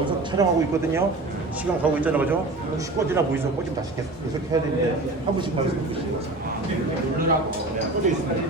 영상 촬영하고 있거든요. 시간 가고 있잖아, 그죠? 슈퍼지나 보이소 꽂으면 다시 계속 해야 되는데 한 분씩 말씀해 주시죠. 누르라고. 네, 꽂혀 있습니다.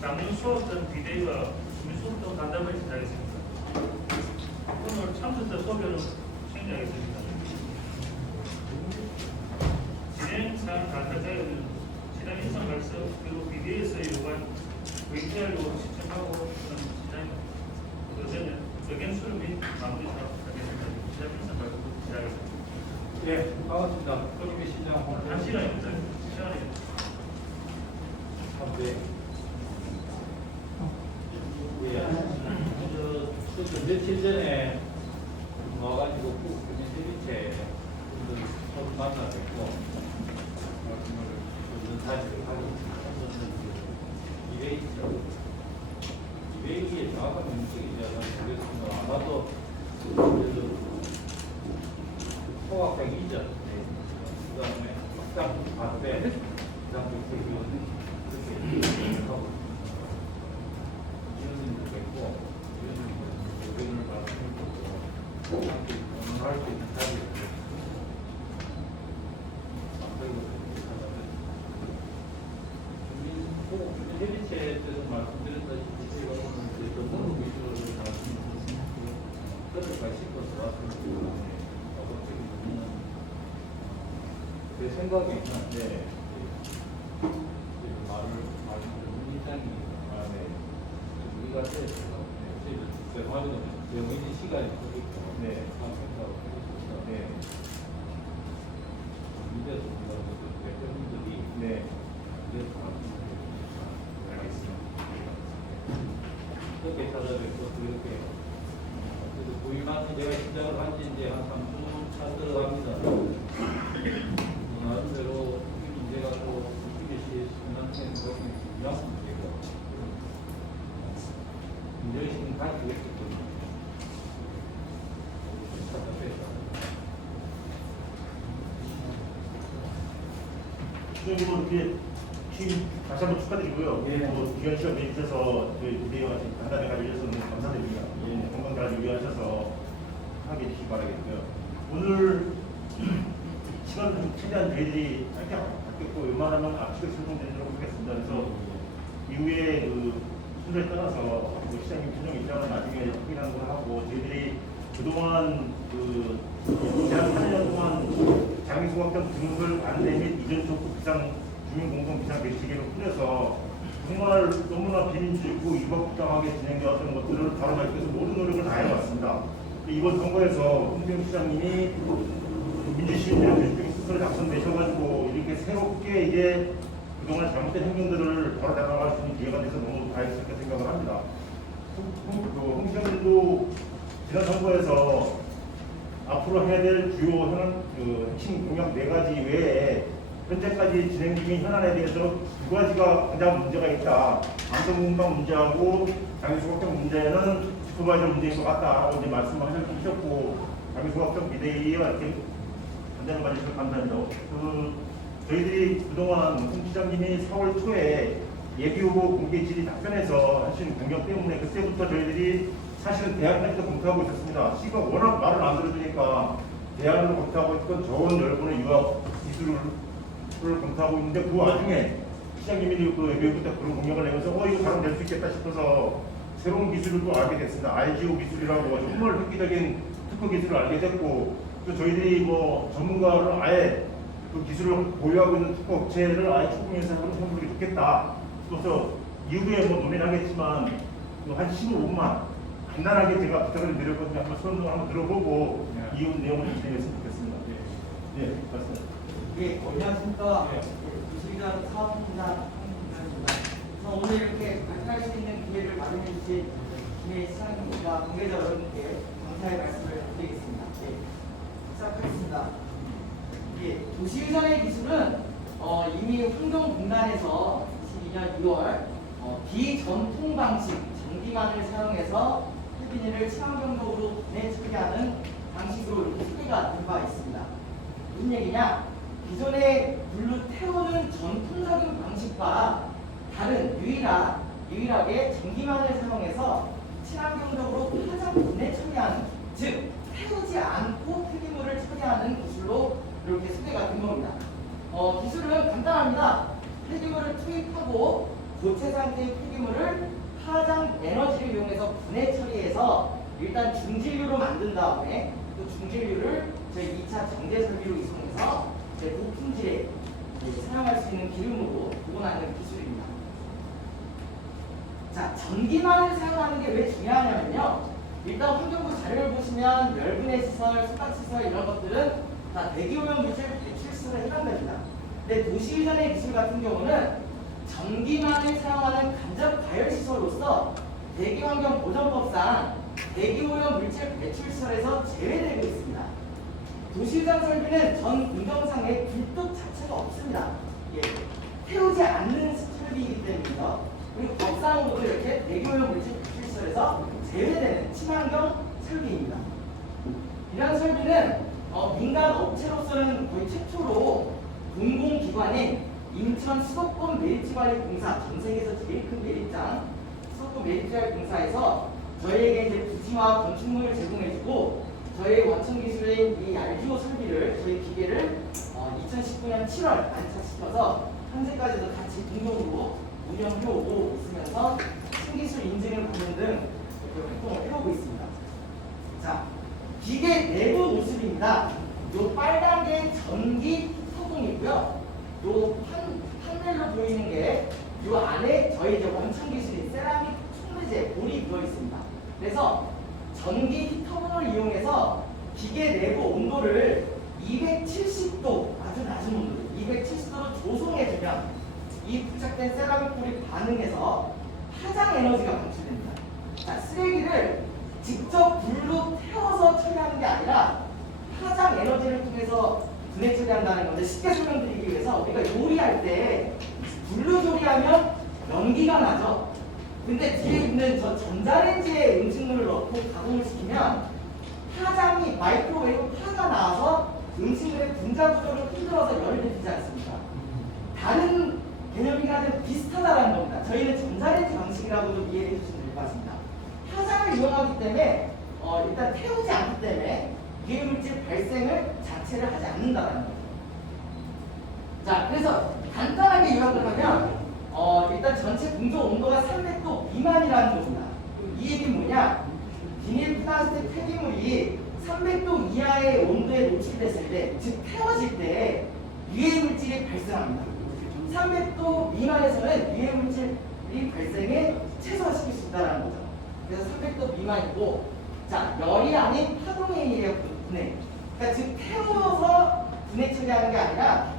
작년 수업 전 비대위와 수업 등 간담회 진행하겠습니다. 오늘 참석자 소개를 진행하겠습니다. 진행상 단타자는 지난 인상 발서 그리고 비대위에서 요구한 VTR 요구를 시청하고 진행 의견 수렴 및 마무리 작업하겠습니다. 지난 인상 발서 시작하겠습니다. 네, 반갑습니다. 그림의 시장 한 시간입니다. 시간이 며칠 전에 와가지고 세비체 분들 처음 만나뵙고 사실을 가지고 이베이기의 정확한 명칭이 모르겠습니다. 아마도 소각백 이전, 그 다음에 확장 반대, 그 다음에 그렇게 하고 이현님도 뵙고 의견을 말씀드리고 할 수 있는 자리를 만들고 주민 협의체에 대해서 말씀드렸다시피 저희가 오늘 전문 위주로 말씀드렸습니다. 그것까지 짚고 들어왔습니다. 제 생각에는 문의장이 우리가 영인의 시간이 크기 때문에 생각하고 해주셔서 민주에서 대표님들이 알겠습니다. 그렇게 찾아뵙고 그렇게 부임하는 제가 시작을 한 지 이제 한 3주 차 들어갑니다. 나름대로 이 문제가 또 이것이 순환된 것이 중요한 문제고 문제의식은 가지고 있기 때문에 수장님은 이렇게 취임 다시 한번 축하드리고요. 귀한 시간 내주셔서 비대위와 간담회 가져주셔서 감사드립니다. 건강 잘 유의하셔서 하게 해주시기 바라겠고요. 오늘 시간 좀 최대한 되지 짧게 바뀌었고 웬만하면 압축을 설명드리도록 하겠습니다. 그래서 이후에 그 순서에 따라서 시장님 최종 입장은 나중에 확인하는 걸 하고 저희들이 그동안 지난 8년 동안 장기소각장 등록을 안내 및 이전 촉구 비상 주민공동 비상 대책위로 꾸려서 정말 너무나 비민주있고 위법부당하게 진행되었던 것들을 바로 밝혀서 모든 노력을 다해왔습니다. 이번 선거에서 홍병 시장님이 민주시민들의 스스로 당선되셔가지고 이렇게 새롭게 이제 그동안 잘못된 행동들을 바로 나가갈 수 있는 기회가 돼서 너무 다행스럽게 생각을 합니다. 홍 시장님도 지난 선거에서 앞으로 해야 될 주요 핵심 공약 4가지 외에 현재까지 진행 중인 현안에 대해서 2가지가 가장 문제가 있다. 방송공방 문제하고 장애소각적 문제는 슈퍼바이저 문제인 것 같다라고 이제 말씀하셨고, 장애소각적 비대위와 이렇게 반대를 가지셔서 감사합니다. 저희들이 그동안 홍 시장님이 4월 초에 예비후보 공개 질의 답변에서 하신 공약 때문에 그때부터 저희들이 사실은 대안까지도 검토하고 있었습니다. 시가 워낙 말을 안 들어주니까 대안을 검토하고 있던 좋은 여러분의 유학 기술을 검토하고 있는데 그 와중에 시장님이 그 예비후보 때 그런 공약을 내면서 이거 바로 낼 수 있겠다 싶어서 새로운 기술을 또 알게 됐습니다. RGO 기술이라고 정말 획기적인 특허 기술을 알게 됐고, 또 저희들이 뭐 전문가를 아예 그 기술을 보유하고 있는 특허 업체를 아예 추궁해서 하는 게 좋겠다. 그래서 이후에 뭐 논의를 하겠지만 한 15분만 간단하게 제가 부탁을 드렸거든요. 한번 설명을 한번 들어보고 이후 내용을 진행했으면 좋겠습니다. 네, 맞습니다. 예, 안녕하십니까. 부수기자 사업입니다. 그래서 오늘 이렇게 발표할 수 있는 기회를 마련해 주신 김해 시장님과 관계자 여러분께 감사의 말씀을 드리겠습니다. 예, 시작하겠습니다. 예, 도시유전의 기술은 이미 환경공단에서 22년 2월 비전통 방식 전기만을 사용해서 폐비닐을 친환경적으로 분해 처리하는 방식으로 이렇게 소개가 된 바 있습니다. 무슨 얘기냐? 기존의 불로 태우는 전통적인 방식과 다른 유일하게 전기만을 사용해서 친환경적으로 파장 분해 처리하는, 즉 태우지 않고 폐기물을 처리하는 기술로 이렇게 소개가 된 겁니다. 기술은 간단합니다. 폐기물을 투입하고 고체 상태의 폐기물을 파장 에너지를 이용해서 분해 처리해서 일단 중진류로 만든 다음에 그 중진류를 저희 2차 정제 설비로 이송해서 고품질에 사용할 수 있는 기름으로 보관하는 기술입니다. 자, 전기만을 사용하는 게 왜 중요하냐면요. 일단 환경부 자료를 보시면 멸분해 시설, 소각시설 이런 것들은 다 대기오염 물질 배출시설에 해당됩니다. 근데 도시유전의 기술 같은 경우는 전기만을 사용하는 간접 가열시설로서 대기환경보전법상 대기오염 물질 배출시설에서 제외되고 있습니다. 도시유전 설비는 전 공정상에 굴뚝 자체가 없습니다. 예, 태우지 않는 설비이기 때문이죠. 그리고 법상으로도 이렇게 대기오염 물질 배출시설에서 제외되는 친환경 설비입니다. 이러한 설비는 민간 업체로서는 거의 최초로 공공기관인 인천 수도권 매립지관리공사, 전 세계에서 제일 큰 매립장 수도권 매립지관리공사에서 저희에게 이제 부지와 건축물을 제공해주고 저희 원천 기술인 이 RGO 설비를 저희 기계를 2019년 7월 안착시켜서 현재까지도 같이 공동으로 운영해오고 있으면서 신기술 인증을 받는 등 활동을 해오고 있습니다. 자, 기계 내부 모습입니다. 요 빨간 게 전기 소동이고요. 요 판넬로 보이는 게 요 안에 저희 이제 원천 기술인 세라믹 촉매제 볼이 들어 있습니다. 그래서 전기 히터봉을 이용해서 기계 내부 온도를 270도, 아주 낮은 온도, 270도로 조성해주면 이 부착된 세라믹 볼이 반응해서 파장 에너지가 방출됩니다. 자, 쓰레기를 직접 불로 태워서 처리하는 게 아니라 파장 에너지를 통해서 분해 처리한다는 건데, 쉽게 설명드리기 위해서 우리가 요리할 때 불로 조리하면 연기가 나죠. 근데 뒤에 있는 저 전자레인지에 음식물을 넣고 가공을 시키면 파장이 마이크로웨이브 파가 나와서 음식물의 분자 구조를 흔들어서 열을 내리지 않습니까? 다른 개념이랑 좀 비슷하다는 겁니다. 저희는 전자레인지 방식이라고도 이해해 주시면 될 것 같습니다. 파장을 이용하기 때문에 일단 태우지 않기 때문에 유해물질 발생을 자체를 하지 않는다는 거죠. 자, 그래서 간단하게 요약을 하면 일단 전체 공정 온도가 300도 미만이라는 겁니다. 이 얘기는 뭐냐? 비닐 플라스틱 폐기물이 300도 이하의 온도에 노출됐을 때, 즉 태워질 때 유해물질이 발생합니다. 300도 미만에서는 유해물질이 발생에 최소화시킬 수 있다는 거죠. 그래서 300도 미만이고, 자, 열이 아닌 파동에 의해 분해. 그러니까 즉 태워서 분해 처리하는 게 아니라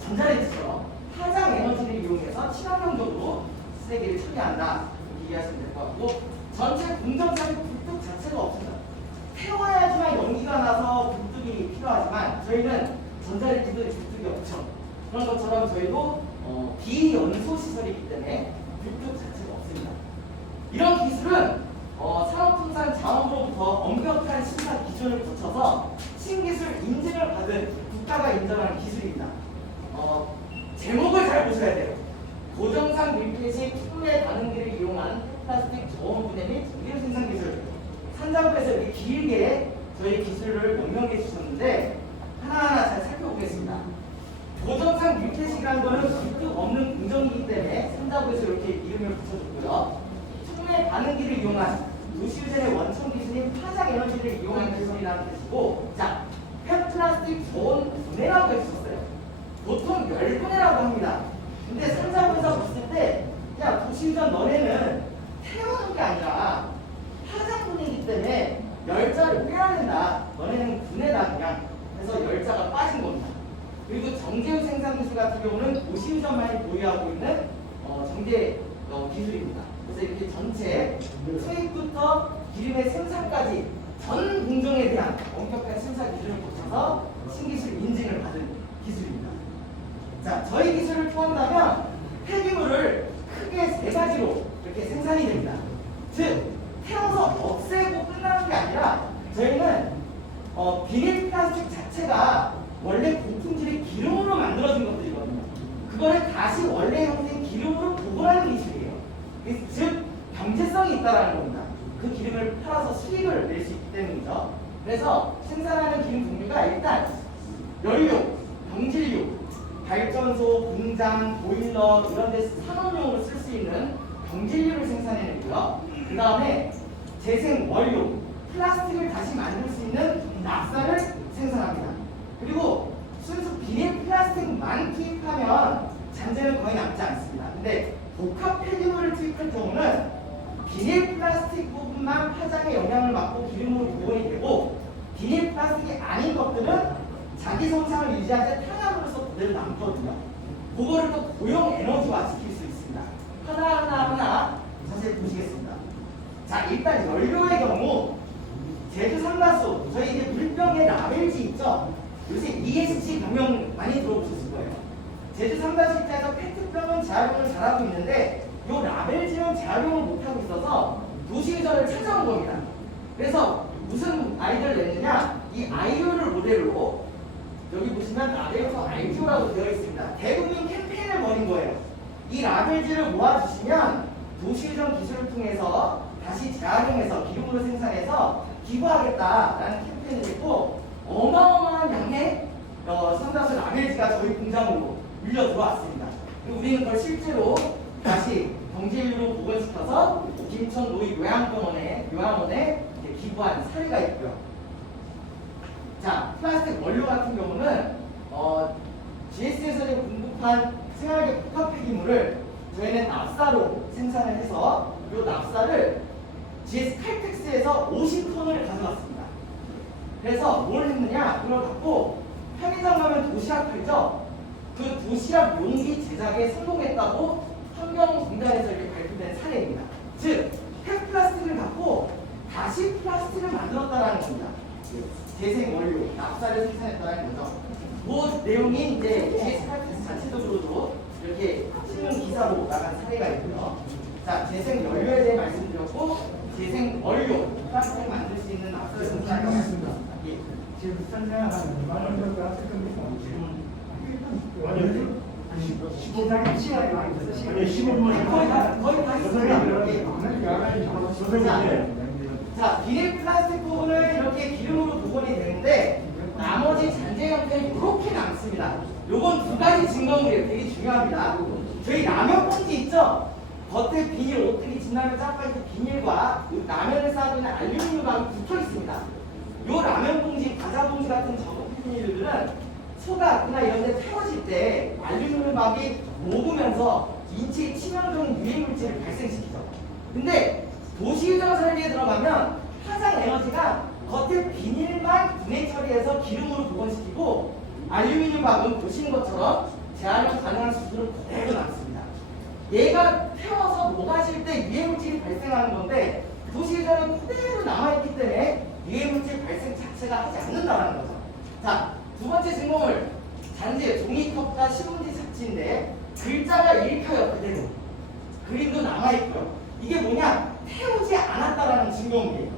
전자레인지처럼 파장 에너지를 이용해서 친환경적으로 쓰레기를 처리한다. 이렇게 이해하시면 될 것 같고, 전체 공정상의 불뚝 자체가 없습니다. 태워야지만 연기가 나서 불뚝이 필요하지만 저희는 전자레인지도 불뚝이 없죠. 그런 것처럼 저희도 비연소 시설이기 때문에 불뚝 자체가 없습니다. 이런 기술은 산업통상자원부로부터 엄격한 심사 기준을 거쳐서 신기술 인증을 받은 국가가 인정하는 기술입니다. 제목을 잘 보셔야 돼요. 고정상 밀폐식 풍내 반응기를 이용한 플라스틱 저온 분해 및 의류 생산 기술. 산자부에서 이렇게 길게 저희 기술을 명명해 주셨는데 하나하나 잘 살펴보겠습니다. 고정상 밀폐식이라는 거는 불뚝 없는 공정이기 때문에 산자부에서 이렇게 이름을 붙여줬고요. 풍내 반응기를 이용한 도시유전의 원천 기술인 파장 에너지를 이용한 기술이라는 뜻이고, 자, 폐플라스틱 저온 분해라고 해주셨어요. 보통 열분해라고 합니다. 근데 산자부에서 봤을 때, 야, 도시유전 너네는 태우는 게 아니라 파장 분해이기 때문에 열자를 빼야 된다. 너네는 분해다 그냥. 그래서 열자가 빠진 겁니다. 그리고 정제유 생산 기술 같은 경우는 도시유전만이 보유하고 있는 정제 기술입니다. 그래서 이렇게 전체 수입부터 기름의 생산까지 전 공정에 대한 엄격한 심사 기준을 거쳐서 신기술 인증을 받은 기술입니다. 자, 저희 기술을 통한다면 폐기물을 크게 세 가지로 이렇게 생산이 됩니다. 즉, 태워서 없애고 끝나는 게 아니라 저희는 비닐 플라스틱 자체가 원래 고품질의 기름으로 만들어진 것들이거든요. 그거를 다시 원래 형태의 기름으로 복원하는 기술이에요. 즉, 경제성이 있다는 겁니다. 그 기름을 팔아서 수익을 낼 수 있기 때문이죠. 그래서 생산하는 기름 종류가 일단 연료, 병질유, 발전소, 공장, 보일러 이런 데 산업용으로 쓸 수 있는 병질유를 생산해내고요. 그 다음에 재생 원료, 플라스틱을 다시 만들 수 있는 납사를 생산합니다. 그리고 순수 비닐 플라스틱만 투입하면 잔재는 거의 남지 않습니다. 근데 복합 폐기물을 투입할 경우는 비닐 플라스틱 부분만 파장의 영향을 받고 기름으로 복원이 되고, 비닐 플라스틱이 아닌 것들은 자기 성상을 유지하지 탄화물로서 그대로 남거든요. 그거를 또 고용 에너지화 시킬 수 있습니다. 하나하나 자세히 보시겠습니다. 자, 일단 연료의 경우 제주 삼가수, 저희 이제 물병에 라벨지 있죠? 요새 ESG 경영 많이 들어보셨을 거예요. 제주 삼가수 입장에서 페트병은 재활용을 잘하고 있는데 이 라벨지는 재활용을 못하고 있어서 도시유전을 찾아온 겁니다. 그래서 무슨 아이디어를 냈느냐, 이 아이오를 모델로 여기 보시면 라벨에서 아이디어라고 되어 있습니다. 대국민 캠페인을 벌인 거예요. 이 라벨지를 모아주시면 도시유전 기술을 통해서 다시 재활용해서 기름으로 생산해서 기부하겠다라는 캠페인을 했고, 어마어마한 양의 삼가수 라벨지가 저희 공장으로 밀려 들어왔습니다. 그리고 우리는 그걸 실제로 다시 경제유로 복원시켜서 김천 노이 요양원에 기부한 사례가 있고요. 자, 플라스틱 원료 같은 경우는 GS에서 공급한 생활계 복합 폐기물을 저희는 납사로 생산을 해서 이 납사를 GS 칼텍스에서 50톤을 가져왔습니다. 그래서 뭘 했느냐, 그걸 갖고 편의점 가면 도시락 팔죠. 그 도시락 용기 제작에 성공했다고 환경공단에서 이렇게 발표된 사례입니다. 즉, 폐플라스틱을 갖고 다시 플라스틱을 만들었다는 겁니다. 재생 원료, 납사를 생산했다는 거죠. 그 내용이 이제 GS 칼텍스 자체적으로도 이렇게 신문 기사로 나간 사례가 있고요. 자, 재생 연료에 대해 말씀드렸고, 재생 원료, 플라스틱 만들 수 있는 납사를 생산하고 있습니다. 예. 지금 생각하는 많은 것과 아니, 15분만 거의 다 있습니다. 자, 비닐 플라스틱 부분을 이렇게 기름으로 복원이 되는데 나머지 잔재 형태는 이렇게 남습니다. 요건 두 가지 증거물이에요. 되게 중요합니다. 저희 라면 봉지 있죠? 겉에 비닐, 오뚜기, 진라면 짜파게티 비닐과 라면을 싸고 있는 알루미늄이 붙어 있습니다. 요 라면 봉지, 과자 봉지 같은 저급 비닐들은 소각이나 이런 데 태워질 때 알루미늄 막이 녹으면서 인체에 치명적인 유해 물질을 발생시키죠. 근데 도시유전 설비에 들어가면 화장 에너지가 겉에 비닐만 분해 처리해서 기름으로 복원시키고 알루미늄 박은 보시는 것처럼 재활용 가능한 수준으로 그대로 남습니다. 얘가 태워서 녹아질 때 유해물질이 발생하는 건데 도시유전은 그대로 남아있기 때문에 유해물질 발생 자체가 하지 않는다는 거죠. 자, 두 번째 증거물 잔재 종이컵과 신문지 잡지인데 글자가 읽혀요 그대로. 그림도 남아있고요. 이게 뭐냐? 태우지 않았다라는 증거물이에요.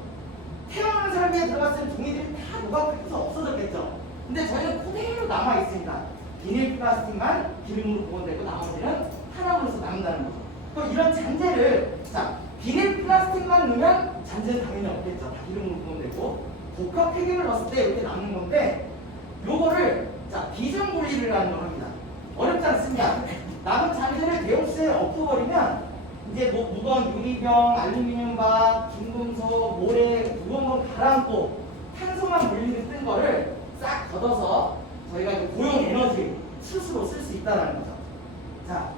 태우는 설비에 들어갔으면 종이들이 다 녹아서 없어졌겠죠. 근데 저희는 그대로 남아있습니다. 비닐 플라스틱만 기름으로 복원되고 나머지는 탄화물로서 남는다는 거죠. 그럼 이런 잔재를 자 비닐 플라스틱만 넣으면 잔재는 당연히 없겠죠. 다 기름으로 복원되고 복합 폐기물 넣었을 때 이렇게 남는 건데 요거를 자 비중 분리를라는 걸 합니다. 어렵지 않습니다. 남은 잔재를 대용수에 엎어버리면 이제 무거운 유리병, 알루미늄박, 김금속, 모래 무거운 걸 가라앉고 탄소만 물리듯 뜬 거를 싹 걷어서 저희가 이제 고용 에너지 스스로 쓸 수 있다는 거죠. 자,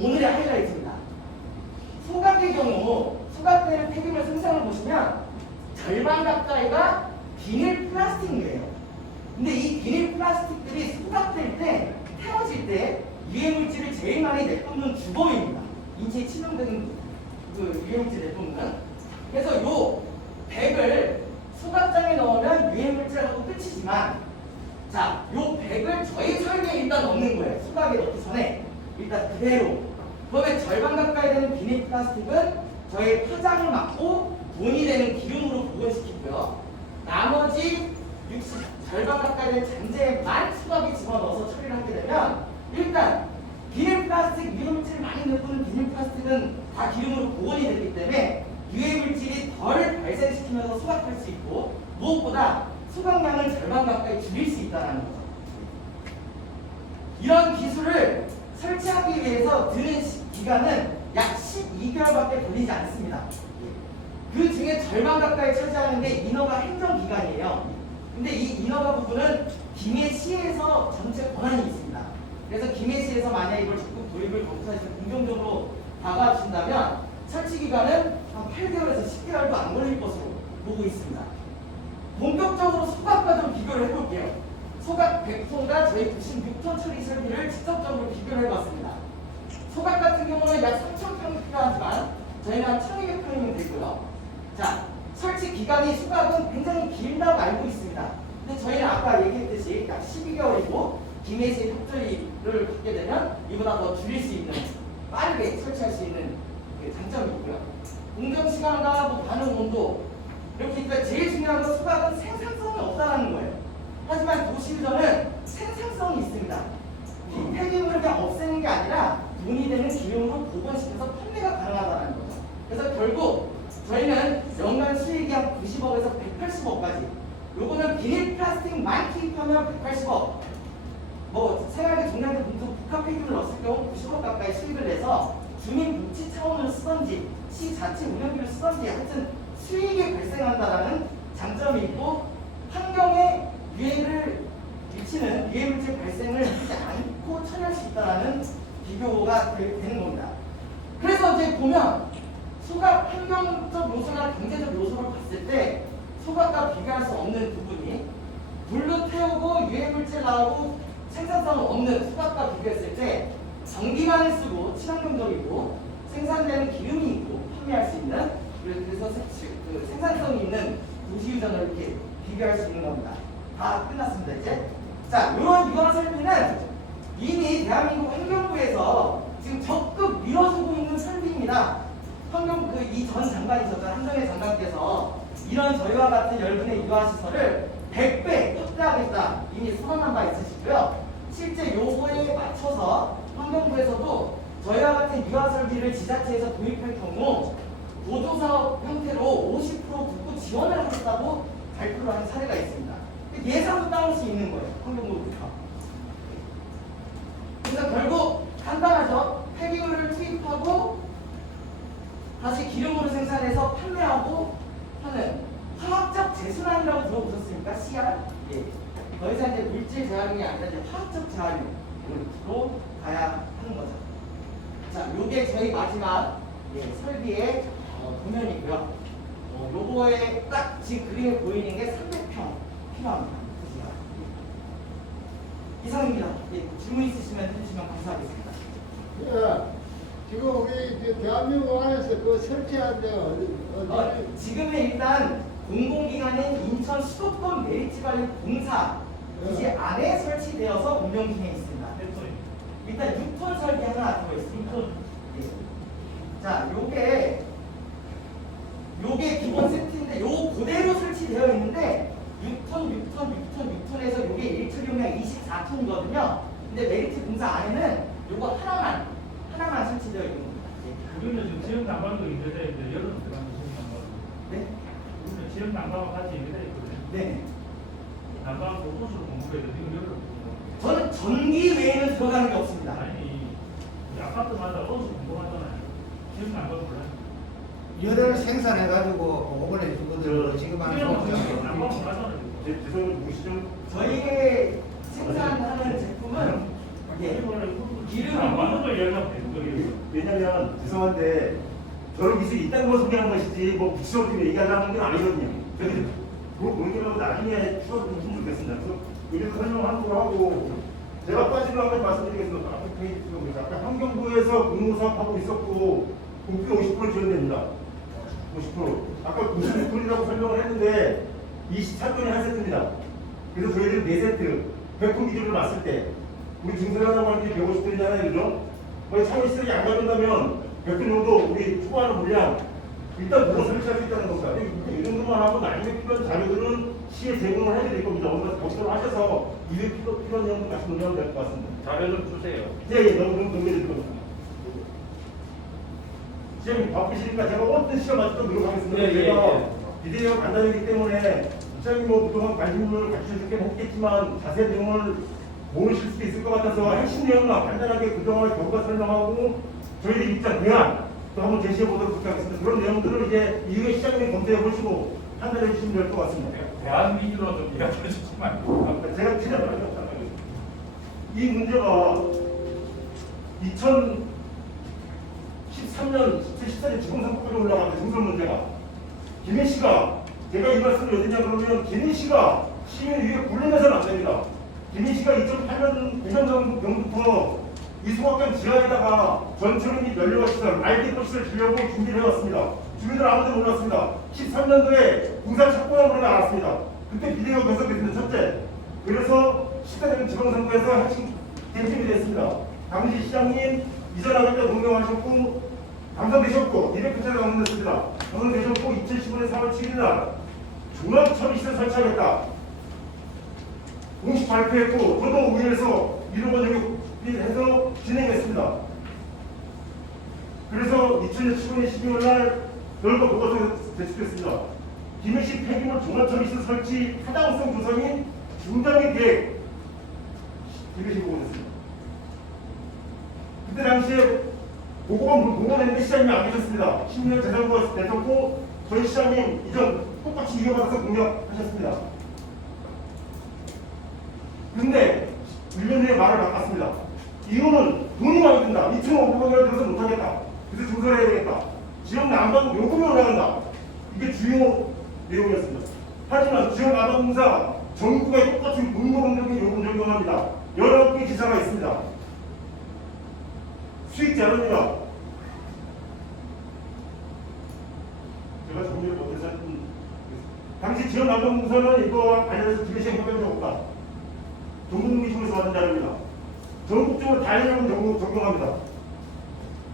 오늘의 하이라이트입니다. 소각의 경우 소각되는 폐기물 생산을 보시면 절반 가까이가 비닐 플라스틱이에요. 근데 이 비닐 플라스틱들이 소각될 때 태워질 때 유해물질을 제일 많이 내뿜는 주범입니다. 인체에 치명적인 그 유해물질 내뿜는. 그래서 요 백을 소각장에 넣으면 유해물질하고 끝이지만 자, 요 백을 저희 설계에 일단 넣는 거예요. 소각에 넣기 전에 일단 그대로. 그러면 절반 가까이 되는 비닐 플라스틱은 저희 파장을 막고 돈이 되는 기름으로 복원시키고요. 나머지 60 절반 가까이 되는 잔재만 소각에 집어넣어서 처리를 하게 되면 일단 비닐 플라스틱 유해물질을 많이 내뿜는 비닐 플라스틱은 다 기름으로 복원이 됐기 때문에 유해물질이 덜 발생시키면서 소각할 수 있고 무엇보다 소각량을 절반 가까이 줄일 수 있다는 거죠. 이런 기술을 설치하기 위해서 드는 기간은 약 12개월밖에 걸리지 않습니다. 그 중에 절반 가까이 차지하는 게 인허가 행정기간이에요. 근데 이 인허가 부분은 김해시에서 전체 권한이 있습니다. 그래서 김해시에서 만약 이걸 적극 도입을 검토해서 긍정적으로 다가와주신다면 설치 기간은 한 8개월에서 10개월도 안 걸릴 것으로 보고 있습니다. 본격적으로 소각과 좀 비교를 해볼게요. 소각 100톤과 저희 96톤 처리 설비를 직접적으로 비교를 해봤습니다. 소각 같은 경우는 약 3,000평이 필요하지만 저희는 한 1,200평이면 되고요. 자, 설치 기간이 소각은 굉장히 길다고 알고 있습니다. 근데 저희는 아까 얘기했듯이 약 12개월이고 김해시 협조를 받게 되면 이보다 더 줄일 수 있는 빠르게 설치할 수 있는 장점이 있고요. 운전 시간과 뭐 반응 온도 이렇게 있다. 제일 중요한 건 소각은 생산성이 없다는 거예요. 하지만 도시유전은 생산성이 있습니다. 이 폐기물을 그냥 없애는 게 아니라 돈이 되는 기름으로 복원시켜서 판매가 가능하다는 거죠. 그래서 결국 저희는 연간 수익이 한 90억에서 180억까지. 요거는 비닐 플라스틱만 투입하면 180억. 뭐 생활비 종량제 분수 복합 폐기물 넣었을 경우 90억 가까이 수익을 내서 주민복지 차원으로 쓰던지 시 자체 운영비를 쓰던지 하여튼 수익이 발생한다라는 장점이 있고 환경에 유해를 미치는 유해물질 발생을 하지 않고 처리할 수 있다는 비교가 되는 겁니다. 그래서 이제 보면 소각 환경적 요소나 경제적 요소를 봤을 때 소각과 비교할 수 없는 부분이 물로 태우고 유해물질 나오고 생산성 없는 소각과 비교했을 때 전기만을 쓰고 친환경적이고 생산되는 기름이 있고 판매할 수 있는 그래서 생산성이 있는 도시유전을 이렇게 비교할 수 있는 겁니다. 다 끝났습니다 이제. 자, 이런 유관 설비는 이미 대한민국 환경부에서 지금 적극 밀어주고 있는 설비입니다. 환경부 이전 장관이셨던 한정혜 장관께서 이런 저희와 같은 열분의 유아시설을 100배 확대하겠다 이미 선언한 바 있으시고요. 실제 요거에 맞춰서 환경부에서도 저희와 같은 유아설비를 지자체에서 도입할 경우 보조사업 형태로 50% 국고 지원을 하겠다고 발표를 한 사례가 있습니다. 예산도 따올 수 있는 거예요. 환경부부터. 그래서 결국 간단하죠. 폐기물을 투입하고 다시 기름으로 생산해서 판매하고 하는 화학적 재순환이라고 들어보셨습니까? CR? 예. 더 이상 이제 물질 재활용이 아니라 이제 화학적 재활용으로 가야 하는 거죠. 자, 요게 저희 마지막 설비의 도면이고요. 요거에 딱 지금 그림에 보이는 게 300평 필요합니다. 부지가. 이상입니다. 예, 질문 있으시면 해주시면 감사하겠습니다. 예. 지금 우리 대한민국 안에서 그 설치한 데가 어디? 지금은 일단 공공기관인 인천 수도권 메리트관리공사 부지 안에 설치되어서 운영 중에 있습니다. 일단 6톤 설비 하나 들어있습니다. 예. 자, 요게 기본 세트인데 요 그대로 설치되어 있는데 6톤에서 요게 1트리움량 24톤이거든요. 근데 메리트 공사 안에는 요거 하나만 설치되어 있는 겁니다. 예. 우리는 지금 지역 난방도 있는데 여름 들어가는 지역 난방. 네? 우리는 지역 난방과 같이 연계되어 있거든요. 네. 난방 보고서를 공부해야 돼. 지금 여름. 저는 전기 외에는 들어가는 게 없습니다. 아니 우리 아파트마다 어디서 공부하잖아요. 지역 난방 몰라요. 열을 생산해가지고 오번에 주거든 지금 하는 우리는 난방 거. 몰라잖아요. 죄송합니다. 무시좀 저희의 생산하는 제품은 예, 기름 안 받는 걸 연락 되는 왜냐면 죄송한데 저런 기술이 있다는 걸 소개하는 것이지 뭐 구체적으로 얘기하자는 건 아니거든요. 그래서 그거 모르겠다고 나중에 추가로 좀 좋겠습니다. 그래서 여기서 설명하는 거 하고 제가 빠지는 한 가지 말씀드리겠습니다. 앞에 페이지 보면서 아까 환경부에서 공모사업하고 있었고 공표 50% 지원됩니다. 50%. 아까 96%라고 설명을 했는데 24건이 한 세트입니다. 그래서 저희들은 4세트 100분 기준으로 봤을 때 우리 중소형하고 하는 게 150건이잖아요. 그죠? 거의 차원시설이 안 가준다면 100건 정도 우리 추가하는 물량 일단 뭐 설치할 수 있다는 겁니다. 이 정도만 하고 나중에 필요한 자료들은 시에 제공을 해야 될 겁니다. 오늘 걱정을 하셔서 200kg 필요한 내용도 같이 논의하면 될 것 같습니다. 자료 좀 주세요. 예, 너무 동의해 드릴 겁니다. 시장님 바쁘시니까 제가 어떤 시간 맞춰서 노력하겠습니다. 예, 예, 제가 비대위가 간단하기 때문에 시장님 뭐 그동안 관심을 가지셨긴 했겠지만 자세한 내용을 모르실 수도 있을 것 같아서 핵심 내용만 간단하게 그동안 경과 설명하고 저희들 입장 대안 또 한번 제시해 보도록 하겠습니다. 그런 내용들을 이제 이후에 시장님이 검토해 보시고 판단해 주시면 될 것 같습니다. 대안 위주로 좀 이야기해 주시면 안 돼요? 제가 진짜 이 문제가 2013년, 14년 지방선거까지 올라갔는데 중선 문제가 김해 씨가 제가 이 말씀을 왜 드냐 그러면 김해 씨가 시민 위에 굴러내서는 안 됩니다. 김해 씨가 2008년 9년 정도부터 이 소각장 지하에다가 전철 및 연료시설, RDP 시설 주려고 준비를 해왔습니다. 주민들 아무도 몰랐습니다. 13년도에 부산 착공한 걸 알았습니다. 그때 비대위가 결성됐습니다. 첫째. 그래서 14년 지방선거에서 핵심 쟁점이 됐습니다. 당시 시장님 이전하실 때 동경하셨고 당선되셨고 200표차가 당선됐습니다. 당선되셨고 2015년 4월 7일 날 종합처리시설 설치하겠다. 공식 발표했고 저도 의회에서 이루어지고 해서 진행했습니다. 그래서 2015년 12월 날 결과 보고서가 제출됐습니다. 김해시 폐기물 종합처리시설 설치 타당성 조성인 중장기 계획 김해시 보고됐습니다. 그때 당시에 보고했는데 시장님이 안 계셨습니다. 10년 재정부가 되셨고 저희 시장님 이전 똑같이 이어받아서 공약하셨습니다. 근데 1년 후에 말을 바꿨습니다. 이유는 돈이 많이 든다. 2,500원이라도 들어서 못하겠다. 그래서 조사를 해야 되겠다. 지역 난방 요금이 올라간다. 이게 주요 내용이었습니다. 하지만 지역 난방공사 전국에 똑같이 공공적인 요금 적용합니다. 19개 기사가 있습니다. 수익 제로입니다. 제가 정리를 못해서 당시 지역 난방공사는 이거와 관련해서 기회시행 협의한 적 없다. 전국민심에서 받은 자료입니다. 전국적으로 다양한 적용합니다.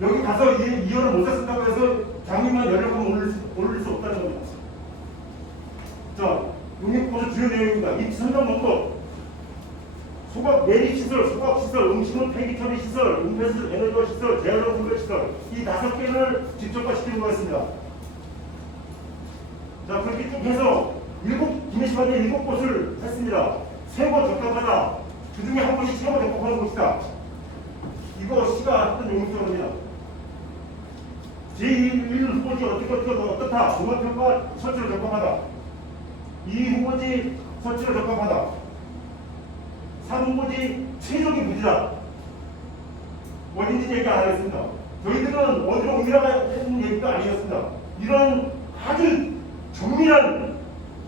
여기 가서 이열을 못 샀다고 해서 장님만 연료금 올릴 수 없다는 겁니다. 자, 용역보수 주요 내용입니다. 입지 선정 방법, 소각 내리시설, 소각시설, 음식물 폐기 처리 시설, 은폐시설, 에너지화 시설, 재활용 분배 시설 이 5개를 직접화시키는 거였습니다. 자, 그렇게 쭉 해서 김해시반에 7곳을 했습니다. 세고 적합하다. 그 중에 한 곳이 세고 적합하는 곳이다. 이거 시가 했던 용역적입니다. 제1 후보지 어떻다. 종합평가 설치로 적합하다. 2 후보지 설치로 적합하다. 3 후보지 최적의 무지다. 어딘지 얘기 안 하겠습니다. 저희들은 어디로 옮기라는 얘기가 아니었습니다. 이런 아주 정밀한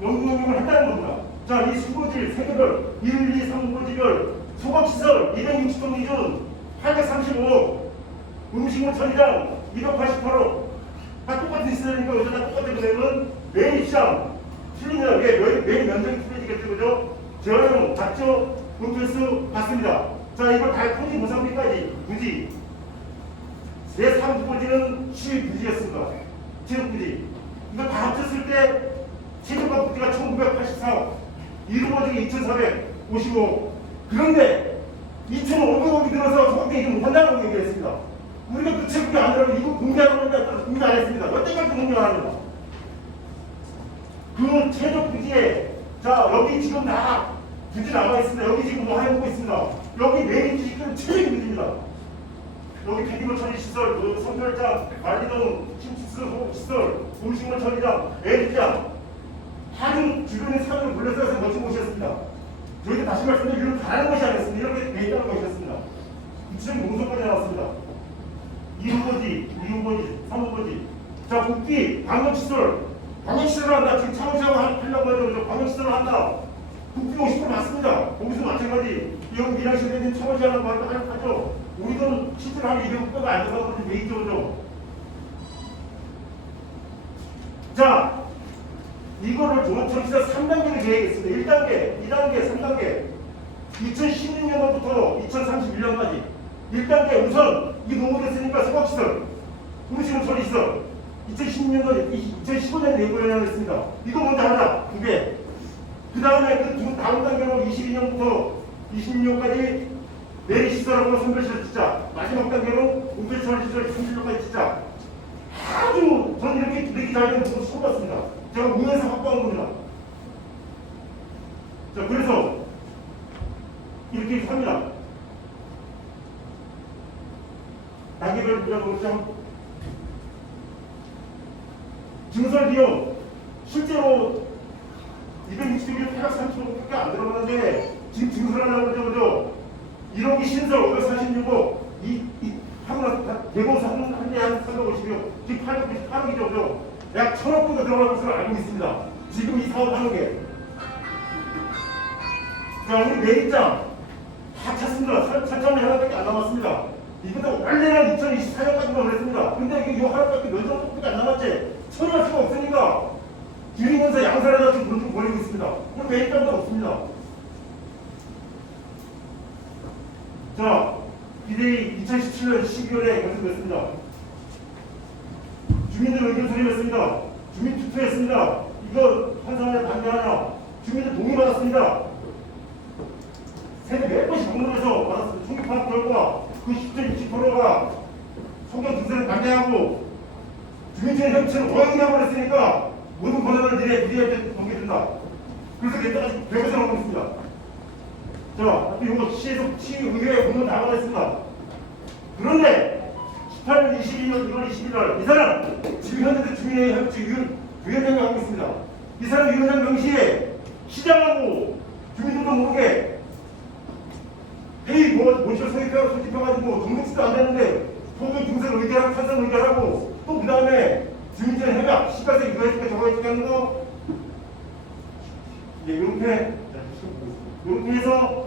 연구용을 한다는 겁니다. 자, 이 수거질 세개별 1, 2, 3고지별 소각시설 260톤 기준 835억, 음식물 처리장 288억, 다 똑같은 시설이니까 어제 다 똑같은 거되면 매일 시장 틀리면 매일 면적이 틀려지겠죠, 그죠? 재활용 작죠, 은폐수 받습니다. 자, 이걸 다 토지 보상비까지 부지 내 3부지는 시부지였습니다. 지역부지 이거 다 합쳤을 때 최저가 부지가 1984억, 이루어지기 2455억. 그런데 2,500억이 들어서 소각되지 못한다고 얘기했습니다. 우리가 그 체급이 안 들어가면 이거 공개하라고 했는데 공개 안 했습니다. 여태까지 공개 안 합니다. 그 최저 부지에 자 여기 지금 다 부지 나와 있습니다. 여기 지금 뭐 해보고 있습니다. 여기 메인 지금 최저 부지입니다. 여기 폐기물 처리 시설, 선별장, 관리동, 침수시설, 음식물 처리장, L장 하중 주변의 산을 불러서 거친 곳이었습니다. 저희도 다시 말씀드리면 이런 다른 것이 아니었습니다. 이렇게 돼 있다는 것이었습니다. 구체적인 농성까지 나왔습니다. 2호고지, 2호고지, 3호고지. 자, 국비, 방역시설. 방역시설을 한다. 지금 창업시장을 하려고 하죠. 방역시설을 한다. 국비 50% 맞습니다. 거기서 마찬가지. 여기 밀양시설에 있는 창업시장을 하죠. 우리 돈 실제로 하면 200억대가 안 들어가고 돼 있죠, 그죠? 자, 이거를 조원청시설 3단계를 계획했습니다. 1단계, 2단계, 3단계. 2016년부터 2031년까지. 1단계 우선 이 농업을 했으니까 소각시설, 음식물 처리시설. 2016년도, 2015년에 내고를 했습니다. 이거 먼저 하자, 2개. 그 다음에 그 다음 단계로 22년부터 26년까지 내리시설하고 선별시설 진짜. 마지막 단계로 음식처리시설 30년까지 진짜. 아주 저는 이렇게 잘 되는 것도 처음 봤습니다. 제가 우에서 확보한 겁니다. 자, 그래서 이렇게 합니다. 단계별이라고 그러죠. 증설 비용 실제로 260일 830억밖에 안 들어가는데 지금 증설하려고 그러죠, 그죠? 1억이 신설 546억, 대공사 한 대 한 350억, 지금 898억이죠, 그죠? 약 1,000억 정도 들어가는 것으로 알고 있습니다. 지금 이 사업 하는 게. 자, 우리 내입장 다 찼습니다. 차참이 하나밖에 안 남았습니다. 이것도 원래는 2024년까지만 그랬습니다. 근데 이거 하나밖에 몇 정도밖에 안 남았지. 처리할 수가 없으니까 기능공사 양산에다 지금 돈 좀 보내고 있습니다. 우리 내입장도 없습니다. 자, 비대위 2017년 12월에 결정됐습니다. 주민들 의견 수렴했습니다. 주민 투표했습니다. 이거 환산에 반대하냐? 주민들 동의받았습니다. 세대 몇 번씩 공론해서 받았습니다. 총기파악 결과 그 10.20%가 성경 증세를 반대하고 주민주의 협치를 어영해버렸으니까 모든 권한을 니네한테 넘겨준다. 그래서 내때까지 배고서 나오고 있습니다. 자, 이거 시의회에 공문 나가고 있습니다. 그런데 18년 22년 1월 21일 이 사람 지금 현재 주민의 협치 위원장이 하고 있습니다. 이 사람 위원장 명시에 시장하고 주민들도 모르게 회의 모시를 소집해가지고 소집해가지고 등록지도 안 되는데 통금 증설 의결하고 찬성 의결하고 또 그 다음에 주민들 협약 시가세 이거 해줄게 저거 해줄게 하는 거 이렇게 해서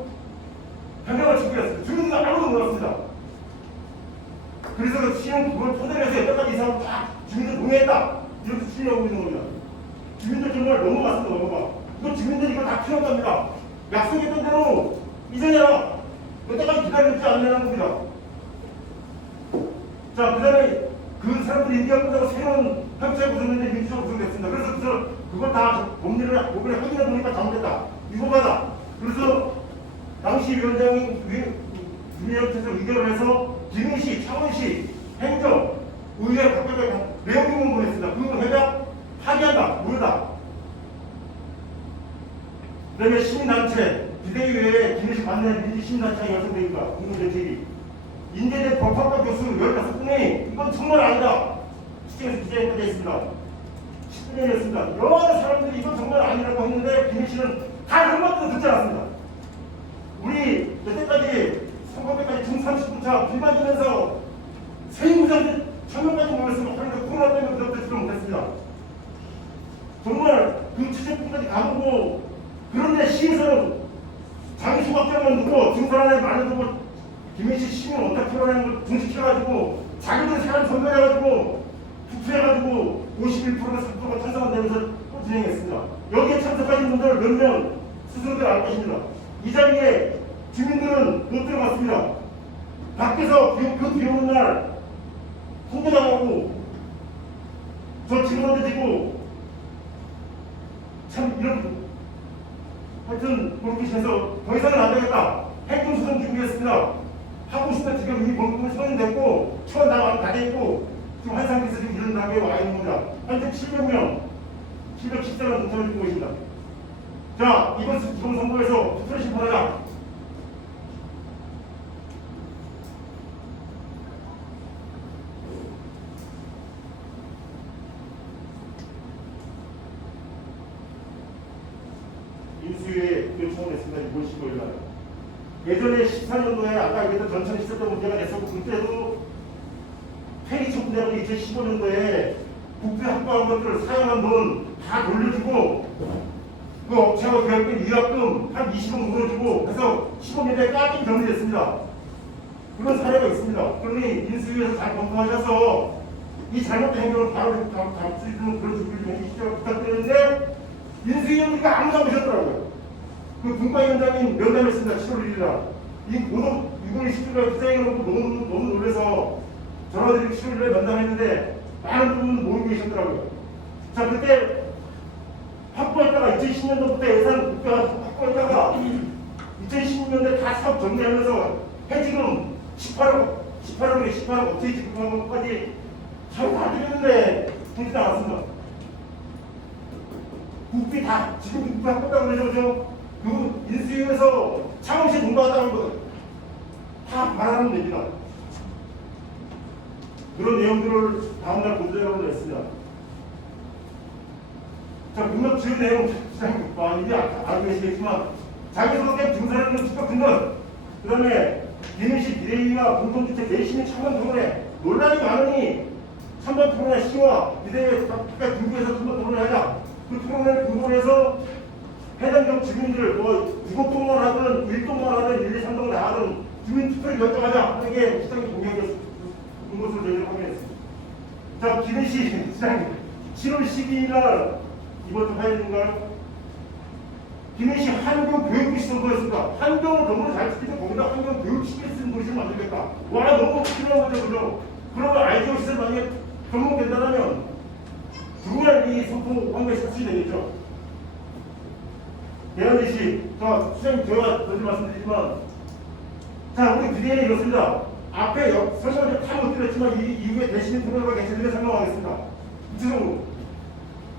협약을 체결했습니다. 주민들은 아무도 몰랐습니다. 그래서 시행 그걸 토대로 해서 여태까지 이 사람 쫙 주민들 동의했다 이렇게 추진하고 있는 겁니다. 주민들 정말 넘어갔습니다. 넘어가. 이거 주민들이 이거 다 필요한 겁니다. 약속했던 대로 이전해라. 여태까지 기다리지 않는 겁니다. 자, 그 다음에 그 사람들이 얘기하고 새로운 협치에 구성했는데 민주적으로 구성됐습니다. 그래서 그걸 다 법률을 확인해 보니까 잘못됐다. 이거 받아. 그래서 당시 위원장이 주민협치에서 의결을 해서 기능시, 창원시, 행정, 의회 각각의 내용을 보냈습니다. 그 협약 파기한다. 무효다. 그 다음에 시민단체, 비대위에 기능시 관내 민주시민단체가 결성됩니다. 공동정책이. 인재대 법학과 교수 15분이 이건 정말 아니다. 시청에서 기자회견까지 했습니다. 10분이었습니다. 여러 사람들이 이건 정말 아니라고 했는데 기능시는 단 한마디도 듣지 않았습니다. 우리 여태까지 선거 때까지 중 30분차 빌받으면서 세임부장들 1,000명까지 모였습니다. 그런데 코로나 때문에 그때부터 지도 못했습니다. 가보고 그런데 시에서는 자기 소각장만 두고 등산안에 많이 두고 김민식 시민 원탁 표현하는 걸 중식해가지고 자기들 사람 선별해가지고 투표해가지고 51%가 3%가 찬성한다면서 또 진행했습니다. 여기에 참석하신 분들 몇 명 스스로들 알 것입니다. 이 자리에 주민들은 못 들어갔습니다. 밖에서 그 비 오는 날 홍보당하고 저 집어던지고 참 이런 하여튼 그렇게 해서 더 이상은 안 되겠다. 행정수정 준비했습니다. 하고 싶은 지금 이미 벌금은 선언됐고 초안 나가면 다 됐고 지금 한 상태에서 지금 이런 단계에 와 있는 겁니다. 현재 700명 714명 동참을 주고 있습니다. 자, 이번 지방선거에서 투표를 심판하자. 인수위에 요청을 했습니다. 6월 15일 날. 예전에 14년도에 아까 얘기했던 전천이 있었던 문제가 됐었고 그때도 페리 촉구되고 2015년도에 국회 확보한 것들을 사용한 돈 다 돌려주고 그 업체와 계약된 위약금 한 20억 물어주고 그래서 15년도에 까긴 정리됐습니다. 그런 사례가 있습니다. 그러니 인수위에서 잘 검토하셔서 이 잘못된 행동을 바로 잡을 수 있는 그런 준비를 좀 해주시라고 부탁드리는데 인수위원님과 아무도 안 오셨더라고요. 그 분과위원장님 면담했습니다. 7월 1일 날. 이 모든 유골 시주가 투자해놓고 너무 놀라서 전화드리고 7월 1일에 면담했는데 많은 분들 모이고 계셨더라고요. 자, 그때 확보했다가 2010년도부터 예산 확보했다가 2016년도에 다 사업 정리하면서 해지금 18억에 어떻게 지급한 것까지 다 드렸는데 돈이 나왔습니다. 국비 다 지금 국비 확보했다고 그러죠. 그 인수위에서 창업시 공부하다는 거 다 말하면 됩니다. 그런 내용들을 다음날 보도자료로 냈습니다. 자, 분명 지금 내용 이제 알고 계시겠지만 자기소개 등산하는 축적된 것, 그 다음에 김민식 비대위와 공동주택 내심의 찬반 토론회 논란이 많으니 찬반 토론회 시와 비대위 각각 중부에서 찬반 토론회 하자. 그 토론회를 근거해서 해당 지역 주민들 뭐 9동만 하든 1동만 하든 1, 2, 3동을 다 하든 주민 투표를 결정하자 하는 게 시장의 공약이었습니다. 그것을 저희가 확인했습니다. 자, 김민식 시장님 7월 12일 날 이번 주 화요일인가요? 김민식 환경 교육부 선거였습니다. 환경을 너무 잘 지키고 거기다 환경 교육 시킬 수 있는 도시를 만들겠다. 와, 너무 필요한 거죠, 그죠? 그러면 아이디어 시설 만약에 접목된다면 누구나 이 소통 환경에 실수이 되겠죠. 대한민식, 자, 수장님 제가 먼저 말씀드리지만, 자, 우리 비대위는 이렇습니다. 앞에 설명을 다 못 드렸지만 이 이후에 대신에 토론회가 개최되면 설명하겠습니다. 구체적으로